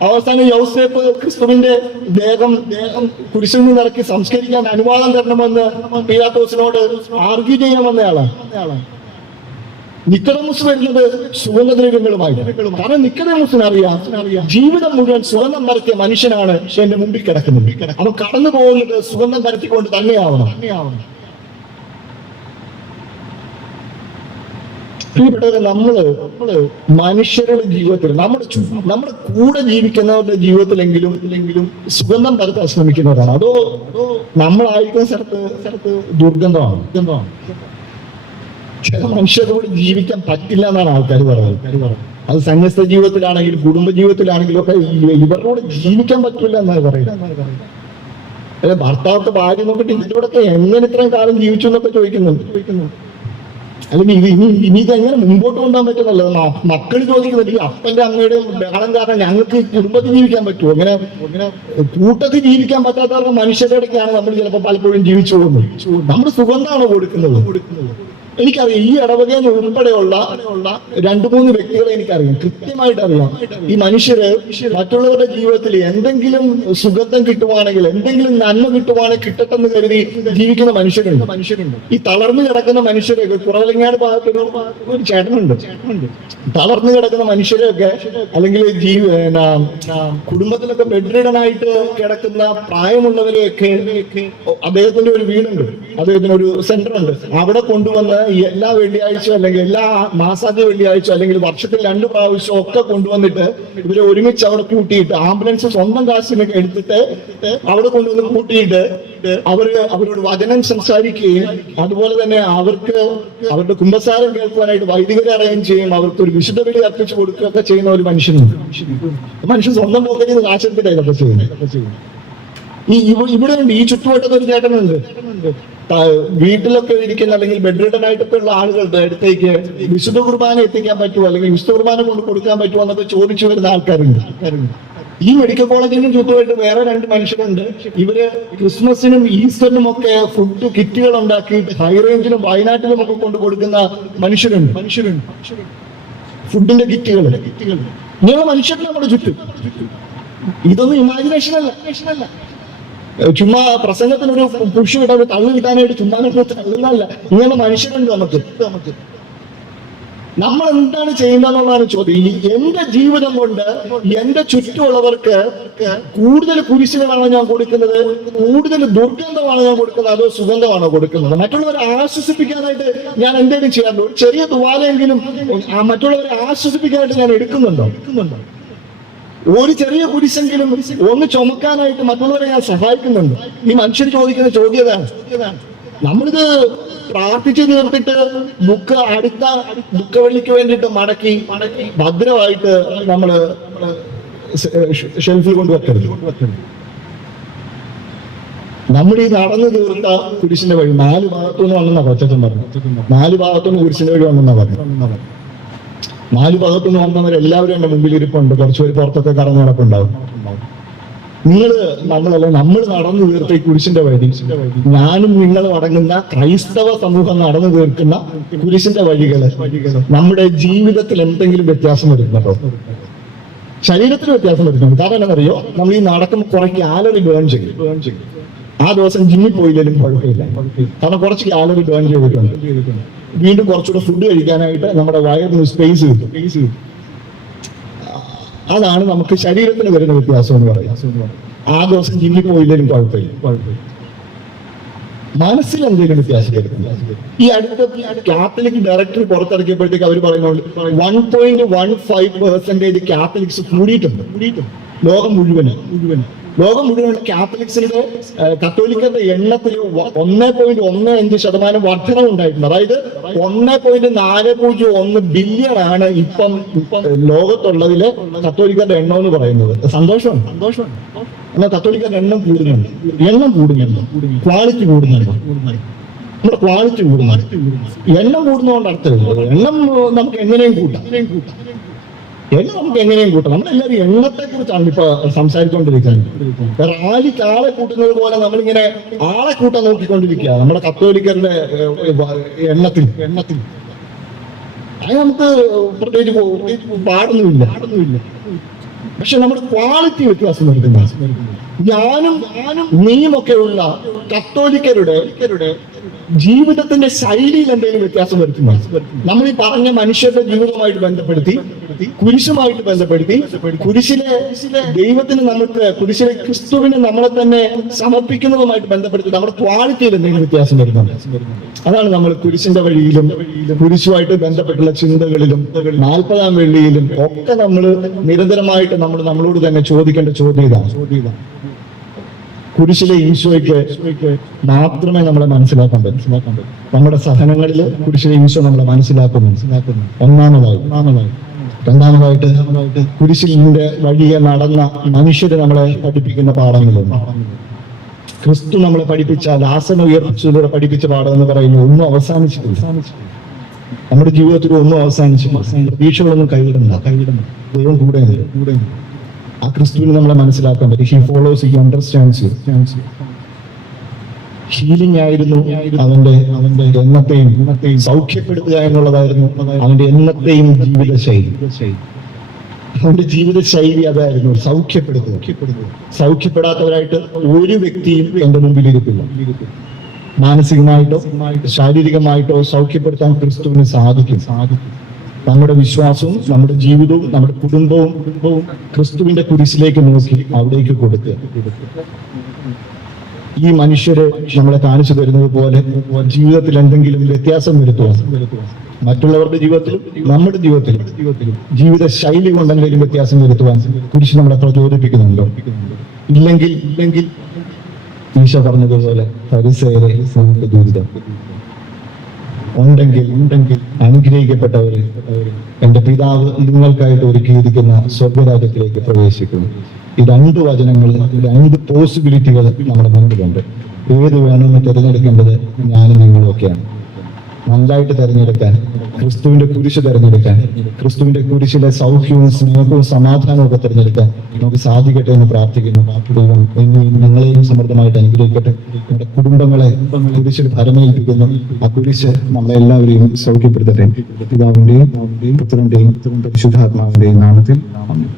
അവസാനം യൗസേപ്പ് ക്രിസ്തുവിന്റെ ദേഹം കുരിശിൽ നിന്ന് ഇറക്കി സംസ്കരിക്കാൻ അനുവാദം തരണമെന്ന് പീലാത്തോസിനോട് ആർഗ്യൂ ചെയ്യാൻ വന്ന ആളാണ്. നിക്കോദേമസ് വരുന്നത് സുഗന്ധദ്രവ്യങ്ങളുമായിട്ട്. കാരണം നിക്കോദേമസിന് അറിയാം ജീവിതം മുഴുവൻ സുഗന്ധം പരത്തിയ മനുഷ്യനാണ് എന്റെ മുമ്പിൽ കിടക്കുന്നത്. അവൻ കടന്നു പോകുന്നത് സുഗന്ധം പരത്തിക്കൊണ്ട് തന്നെയാവണം. പ്രിയപ്പെട്ടവരെ, നമ്മള് മനുഷ്യരുടെ ജീവിതത്തിൽ, നമ്മുടെ കൂടെ ജീവിക്കുന്നവരുടെ ജീവിതത്തിലെങ്കിലും സുഗന്ധം പരത്താൻ ശ്രമിക്കുന്നവരാണ്. അതോ നമ്മളായിരിക്കുന്ന സ്ഥലത്ത് ദുർഗന്ധമാണ്. ചില മനുഷ്യരോട് ജീവിക്കാൻ പറ്റില്ല എന്നാണ് ആൾക്കാർ പറയുന്നത്. അത് സന്യസ്ത ജീവിതത്തിലാണെങ്കിലും കുടുംബ ജീവിതത്തിലാണെങ്കിലും ഒക്കെ ഇവരോട് ജീവിക്കാൻ പറ്റില്ല എന്നാണ് പറയുന്നത്. ഭർത്താവത്തെ ഭാര്യ നോക്കിട്ട് ഇതിലൂടെയൊക്കെ എങ്ങനെ ഇത്രയും കാലം ജീവിച്ചു എന്നൊക്കെ ചോദിക്കുന്നുണ്ട്. അല്ലെങ്കിൽ ഇനി ഇതെങ്ങനെ മുമ്പോട്ട് കൊണ്ടുപോകാൻ പറ്റുന്നല്ലോ. മക്കൾ ചോദിക്കുന്നുണ്ട്, ഈ അപ്പന്റെ അമ്മയുടെയും ബഹളം കാരണം ഞങ്ങൾക്ക് കുടുംബത്തിൽ ജീവിക്കാൻ പറ്റുമോ? അങ്ങനെ കൂട്ടത്തിൽ ജീവിക്കാൻ പറ്റാത്തവർക്ക് മനുഷ്യരുടെ ഇടയ്ക്കാണ് നമ്മൾ ചിലപ്പോൾ പലപ്പോഴും ജീവിച്ചു പോകുന്നത്. നമ്മുടെ സുഗന്ധമാണോ കൊടുക്കുന്നത്? എനിക്കറിയാം, ഈ ഇടവകയിൽ ഉൾപ്പെടെയുള്ള 2-3 വ്യക്തികളെ എനിക്കറിയാം, കൃത്യമായിട്ട് അറിയാം. ഈ മനുഷ്യര് മറ്റുള്ളവരുടെ ജീവിതത്തിൽ എന്തെങ്കിലും സുഗന്ധം കിട്ടുവാണെങ്കിൽ, എന്തെങ്കിലും നന്മ കിട്ടുവാണെങ്കിൽ കിട്ടട്ടെന്ന് കരുതി ജീവിക്കുന്ന മനുഷ്യരുണ്ട്. ഈ തളർന്നു കിടക്കുന്ന മനുഷ്യരൊക്കെ, കുറവലങ്ങാട് ഭാഗത്തൊരു ചേട്ടനുണ്ട്. തളർന്നു കിടക്കുന്ന മനുഷ്യരെയൊക്കെ, അല്ലെങ്കിൽ കുടുംബത്തിലൊക്കെ ബെഡ്രിഡനായിട്ട് കിടക്കുന്ന പ്രായമുള്ളവരെയൊക്കെ അദ്ദേഹത്തിന്റെ ഒരു വീടുണ്ട്, അദ്ദേഹത്തിന് ഒരു സെന്റർ ഉണ്ട്. അവിടെ കൊണ്ടുവന്ന് എല്ലാ വെള്ളിയാഴ്ച അല്ലെങ്കിൽ എല്ലാ മാസാദ്യ വെള്ളിയാഴ്ച അല്ലെങ്കിൽ വർഷത്തിൽ 2 പ്രാവശ്യം ഒക്കെ കൊണ്ടുവന്നിട്ട് ഇവരെ ഒരുമിച്ച് അവിടെ കൂട്ടിയിട്ട്, ആംബുലൻസ് സ്വന്തം കാശിനൊക്കെ എടുത്തിട്ട് അവിടെ കൊണ്ടുവന്ന് കൂട്ടിയിട്ട് അവരോട് വചനം സംസാരിക്കുകയും അതുപോലെ തന്നെ അവരുടെ കുമ്പസാരം കേൾക്കുവാനായിട്ട് വൈദികരെ അറേഞ്ച് ചെയ്യും, അവർക്ക് ഒരു വിശുദ്ധ ബലി അർപ്പിച്ചു കൊടുക്കുകയൊക്കെ ചെയ്യുന്ന ഒരു മനുഷ്യനുണ്ട്. മനുഷ്യൻ സ്വന്തം പോക്കറ്റിൽ കാശെടുത്തിട്ട് ഇതൊക്കെ ചെയ്യുന്നത്. ഇവിടെ ഉണ്ട്, ഈ ചുറ്റുവട്ടത്തൊരു ചേട്ടനുണ്ട്. വീട്ടിലൊക്കെ ഇരിക്കുന്ന അല്ലെങ്കിൽ ബെഡ്രിഡനായിട്ടൊക്കെ ഉള്ള ആളുകളുടെ അടുത്തേക്ക് വിശുദ്ധ കുർബാന എത്തിക്കാൻ പറ്റുമോ, അല്ലെങ്കിൽ വിശുദ്ധ കുർബാന കൊണ്ട് കൊടുക്കാൻ പറ്റുമോ എന്നൊക്കെ ചോദിച്ചു വരുന്ന ആൾക്കാരുണ്ട്. ഈ മെഡിക്കൽ കോളേജിനും ചുറ്റുമായിട്ട് വേറെ 2 മനുഷ്യരുണ്ട്. ഇവര് ക്രിസ്മസിനും ഈസ്റ്ററിനും ഒക്കെ ഫുഡ് കിറ്റുകൾ ഉണ്ടാക്കിയിട്ട് ഹൈറേഞ്ചിലും വയനാട്ടിലും ഒക്കെ കൊണ്ട് കൊടുക്കുന്ന മനുഷ്യരുണ്ട്. ഫുഡിന്റെ കിറ്റുകൾ ഇങ്ങനെയുള്ള മനുഷ്യർക്ക് നമ്മുടെ ചുറ്റും. ഇതൊന്നും ഇമാജിനേഷൻ അല്ല. ചുമ്മാ പ്രസംഗത്തിനൊരു പുഷ് കിട്ടാൻ, ഒരു തള്ളു കിട്ടാനായിട്ട് ചുമ്മാ തള്ളുന്നല്ല. ഇങ്ങനെ മനുഷ്യരുണ്ട് നമുക്ക്. നമ്മൾ എന്താണ് ചെയ്യുന്നതെന്നുള്ളതാണ് ചോദ്യം. എന്റെ ജീവിതം കൊണ്ട് എന്റെ ചുറ്റുമുള്ളവർക്ക് കൂടുതൽ കുരിശുകളാണോ ഞാൻ കൊടുക്കുന്നത്, കൂടുതൽ ദുർഗന്ധമാണോ ഞാൻ കൊടുക്കുന്നത്, അതോ സുഗന്ധമാണോ കൊടുക്കുന്നത്? മറ്റുള്ളവരെ ആശ്വസിപ്പിക്കാനായിട്ട് ഞാൻ എന്തെങ്കിലും ചെയ്യാറുണ്ടോ? ഒരു ചെറിയ ദുവാലെങ്കിലും മറ്റുള്ളവരെ ആശ്വസിപ്പിക്കാനായിട്ട് ഞാൻ എടുക്കുന്നുണ്ടോ? ഒരു ചെറിയ കുരിശെങ്കിലും ഒന്ന് ചുമക്കാനായിട്ട് മറ്റുള്ളവരെ ഞാൻ സഹായിക്കുന്നുണ്ട്. ഈ മനുഷ്യർ ചോദിക്കുന്ന ചോദ്യതാണ്. നമ്മളിത് പ്രാർത്ഥിച്ചു തീർത്തിട്ട് അടുത്ത ദുഃഖവെള്ളിക്ക് വേണ്ടിയിട്ട് മടക്കി ഭദ്രമായിട്ട് നമ്മള് ഷെൽഫിൽ കൊണ്ടുവെക്കരുത്. നമ്മൾ ഈ നടന്നു തീർത്ത കുരിശിന്റെ വഴി 4 ഭാഗത്തുനിന്ന് വന്നെന്നാ കൊച്ചൻ പറഞ്ഞു. 4 ഭാഗത്തുനിന്ന് കുരിശിന്റെ വഴി വന്നെന്നാ പറഞ്ഞു. 4 ഭാഗത്തുനിന്ന് വന്നവരെല്ലാവരും എന്റെ മുമ്പിൽ ഇരിപ്പുണ്ട്. കുറച്ചുപേര് പുറത്തൊക്കെ കറങ്ങി നടപ്പുണ്ടാവും. നമ്മൾ നടന്നു തീർത്ത ഈ കുരിശിന്റെ വഴി, ഞാനും നിങ്ങളും അടങ്ങുന്ന ക്രൈസ്തവ സമൂഹം നടന്നു തീർക്കുന്ന കുരിശിന്റെ വഴികള് നമ്മുടെ ജീവിതത്തിൽ എന്തെങ്കിലും വ്യത്യാസം വരുന്നുണ്ടോ? ശരീരത്തിന് വ്യത്യാസം വരുന്നുണ്ട്. കാരണം എന്താണെന്നറിയോ? നമ്മൾ ഈ നടക്കുമ്പോൾ കുറെ കാലറി ബേൺ ചെയ്യും. ആ ദിവസം ജിമ്മിൽ പോയില്ലെങ്കിലും കുഴപ്പമില്ല, കാരണം കുറച്ച് കാലറി ബേൺ ചെയ്തിട്ടുണ്ട്. വീണ്ടും കുറച്ചുകൂടെ ഫുഡ് കഴിക്കാനായിട്ട് നമ്മുടെ വയറിന് സ്പേസ് കിട്ടും. അതാണ് നമുക്ക് ശരീരത്തിന് വരുന്ന വ്യത്യാസം എന്ന് പറയാം. ആ ദിവസം ജിമ്മിൽ പോയില്ലെങ്കിലും കുഴപ്പമില്ല. മനസ്സിൽ എന്തെങ്കിലും വ്യത്യാസം വരുന്നില്ല. ഈ അടുത്ത കാത്തലിക് ഡയറക്ടർ പുറത്തിറക്കിയപ്പോഴത്തേക്ക് അവർ പറയുന്നുണ്ട് 1.15% കാത്തലിക്സ് കൂടിയിട്ടുണ്ട് ലോകം മുഴുവൻ കാത്തലിക്സിന്റെ കത്തോലിക്കരുടെ എണ്ണത്തിൽ 1.15% വർധന ഉണ്ടായിട്ടുണ്ട്. അതായത് 1.401 ബില്യൺ ആണ് ഇപ്പം ലോകത്തുള്ളതിലെ കത്തോലിക്കരുടെ എണ്ണം എന്ന് പറയുന്നത്. സന്തോഷമാണ്. എന്നാൽ കത്തോലിക്കരുടെ എണ്ണം കൂടുന്നുണ്ട്. ക്വാളിറ്റി കൂടുന്നുണ്ട്. നമ്മുടെ ക്വാളിറ്റി കൂടുന്നുണ്ട്. എണ്ണം കൂടുന്നതുകൊണ്ട് അർത്ഥമില്ല. എണ്ണം നമുക്ക് എങ്ങനെയും കൂട്ടാം. നമ്മളെല്ലാവരും എണ്ണത്തെ കുറിച്ചാണ് ഇപ്പൊ സംസാരിച്ചുകൊണ്ടിരിക്കുന്നത്. റാലിക്ക് ആളെ കൂട്ടുന്നത് പോലെ നമ്മളിങ്ങനെ ആളെ കൂട്ടാൻ നോക്കിക്കൊണ്ടിരിക്കുക നമ്മുടെ കത്തോലിക്കരുടെ എണ്ണത്തിൽ. അത് നമുക്ക് പ്രത്യേകിച്ച് പാടൊന്നുമില്ല. പക്ഷെ നമ്മുടെ ക്വാളിറ്റി വ്യത്യാസം വരുന്ന ഞാനും നീയുമൊക്കെയുള്ള കത്തോലിക്കരുടെ ജീവിതത്തിന്റെ ശൈലിയിൽ എന്തെങ്കിലും വ്യത്യാസം വരുത്തുന്നു. നമ്മൾ ഈ പറഞ്ഞ മനുഷ്യരുടെ ജീവിതവുമായിട്ട് ബന്ധപ്പെടുത്തി, കുരിശുമായിട്ട് ബന്ധപ്പെടുത്തി, കുരിശിലെ ദൈവത്തിന് കുരിശിലെ ക്രിസ്തുവിന് നമ്മളെ തന്നെ സമർപ്പിക്കുന്നതുമായിട്ട് ബന്ധപ്പെടുത്തി നമ്മുടെ ക്വാളിറ്റിയിൽ എന്തെങ്കിലും വ്യത്യാസം വരുന്നുണ്ട്. അതാണ് നമ്മൾ കുരിശിന്റെ വഴിയിലും കുരിശുമായിട്ട് ബന്ധപ്പെട്ടുള്ള ചിന്തകളിലും 40-ാം വെള്ളിയിലും ഒക്കെ നമ്മൾ നിരന്തരമായിട്ട് നമ്മളോട് തന്നെ ചോദിക്കേണ്ട ചോദ്യം ഇതാണ്: കുരിശിലെ ഈശോയ്ക്ക് മാത്രമേ നമ്മളെ മനസ്സിലാക്കാൻ പറ്റും. നമ്മുടെ സഹനങ്ങളിൽ കുരിശിലെ ഈശോ നമ്മളെ മനസ്സിലാക്കുന്നു. ഒന്നാമതായി. രണ്ടാമതായിട്ട് കുരിശിന്റെ വഴിയെ നടന്ന മനുഷ്യര് നമ്മളെ പഠിപ്പിക്കുന്ന പാഠങ്ങളുണ്ട്. ക്രിസ്തു നമ്മളെ പഠിപ്പിച്ച ലാസറിനെ ഉയർപ്പിച്ചതിലൂടെ പഠിപ്പിച്ച പാഠം എന്ന് പറയുന്നത് ഒന്നും അവസാനിച്ചിട്ടില്ല. നമ്മുടെ ജീവിതത്തിൽ ഒന്നും അവസാനിച്ചില്ല. പ്രതീക്ഷകളൊന്നും കൈവിടുന്ന ദൈവം കൂടെ. ആ ക്രിസ്തുവിനെ നമ്മളെ മനസ്സിലാക്കാൻ പറ്റും. He follows, he understands you. Healing ആയിരുന്നു അവന്റെ എന്നത്തെയും സൗഖ്യപ്പെടുത്തുക എന്നുള്ളതായിരുന്നു അവന്റെ എന്നത്തെയും ജീവിതശൈലി. അവന്റെ ജീവിതശൈലി അതായിരുന്നു സൗഖ്യപ്പെടുത്തുക. സൗഖ്യപ്പെടാത്തവരായിട്ട് ഒരു വ്യക്തിയും എന്റെ മുമ്പിൽ ഇരിപ്പില്ല. മാനസികമായിട്ടോ ശാരീരികമായിട്ടോ സൗഖ്യപ്പെടുത്താൻ ക്രിസ്തുവിന് സാധിക്കും. നമ്മുടെ വിശ്വാസവും നമ്മുടെ ജീവിതവും നമ്മുടെ കുടുംബവും ക്രിസ്തുവിന്റെ കുരിശിലേക്ക് നോക്കി അവിടേക്ക് കൊടുക്കുക. ഈ മനുഷ്യരെ നമ്മളെ കാണിച്ചു തരുന്നത് പോലെ ജീവിതത്തിൽ എന്തെങ്കിലും വ്യത്യാസം വരുത്തുവാൻ, മറ്റുള്ളവരുടെ ജീവിതത്തിലും നമ്മുടെ ജീവിതത്തിലും ജീവിത ശൈലി കൊണ്ട് എന്തെങ്കിലും വ്യത്യാസം വരുത്തുവാൻ കുരിശ് നമ്മളെ പ്രചോദിപ്പിക്കുന്നുണ്ടോ? ഇല്ലെങ്കിൽ ഈശോ പറഞ്ഞതുപോലെ പരിസേരെ നമുക്ക് ദുരിതം. ഉണ്ടെങ്കിൽ അനുഗ്രഹിക്കപ്പെട്ടവര് എന്റെ പിതാവ് നിങ്ങൾക്കായിട്ട് ഒരുക്കിയിരിക്കുന്ന സ്വർഗരാജ്യത്തിലേക്ക് പ്രവേശിക്കുന്നു. ഈ 2 വചനങ്ങൾ, 2 പോസിബിലിറ്റികൾ നമ്മുടെ മുൻപിലുണ്ട്. ഏത് വേണമെന്ന് തിരഞ്ഞെടുക്കേണ്ടത് ഞാനും നിങ്ങളും ഒക്കെയാണ്. നന്നായിട്ട് തിരഞ്ഞെടുക്കാൻ, ക്രിസ്തുവിന്റെ കുരിശ് തിരഞ്ഞെടുക്കാൻ, ക്രിസ്തുവിന്റെ കുരിശിലെ സൗഖ്യവും സ്നേഹവും സമാധാനവും ഒക്കെ തിരഞ്ഞെടുക്കാൻ നമുക്ക് സാധിക്കട്ടെ എന്ന് പ്രാർത്ഥിക്കുന്നു. ദൈവം നിങ്ങളെയും സമൃദ്ധമായിട്ട് അനുഗ്രഹിക്കട്ടെ. നമ്മുടെ കുടുംബങ്ങളെ കുരിശിൽ ഭരമേൽപ്പിക്കുന്നു. ആ കുരിശ് നമ്മളെല്ലാവരെയും സൗഖ്യപ്പെടുത്തട്ടെ. പിതാവിന്റെയും പുത്രന്റെയും പരിശുദ്ധാത്മാവിന്റെയും നാമത്തിൽ ആമേൻ.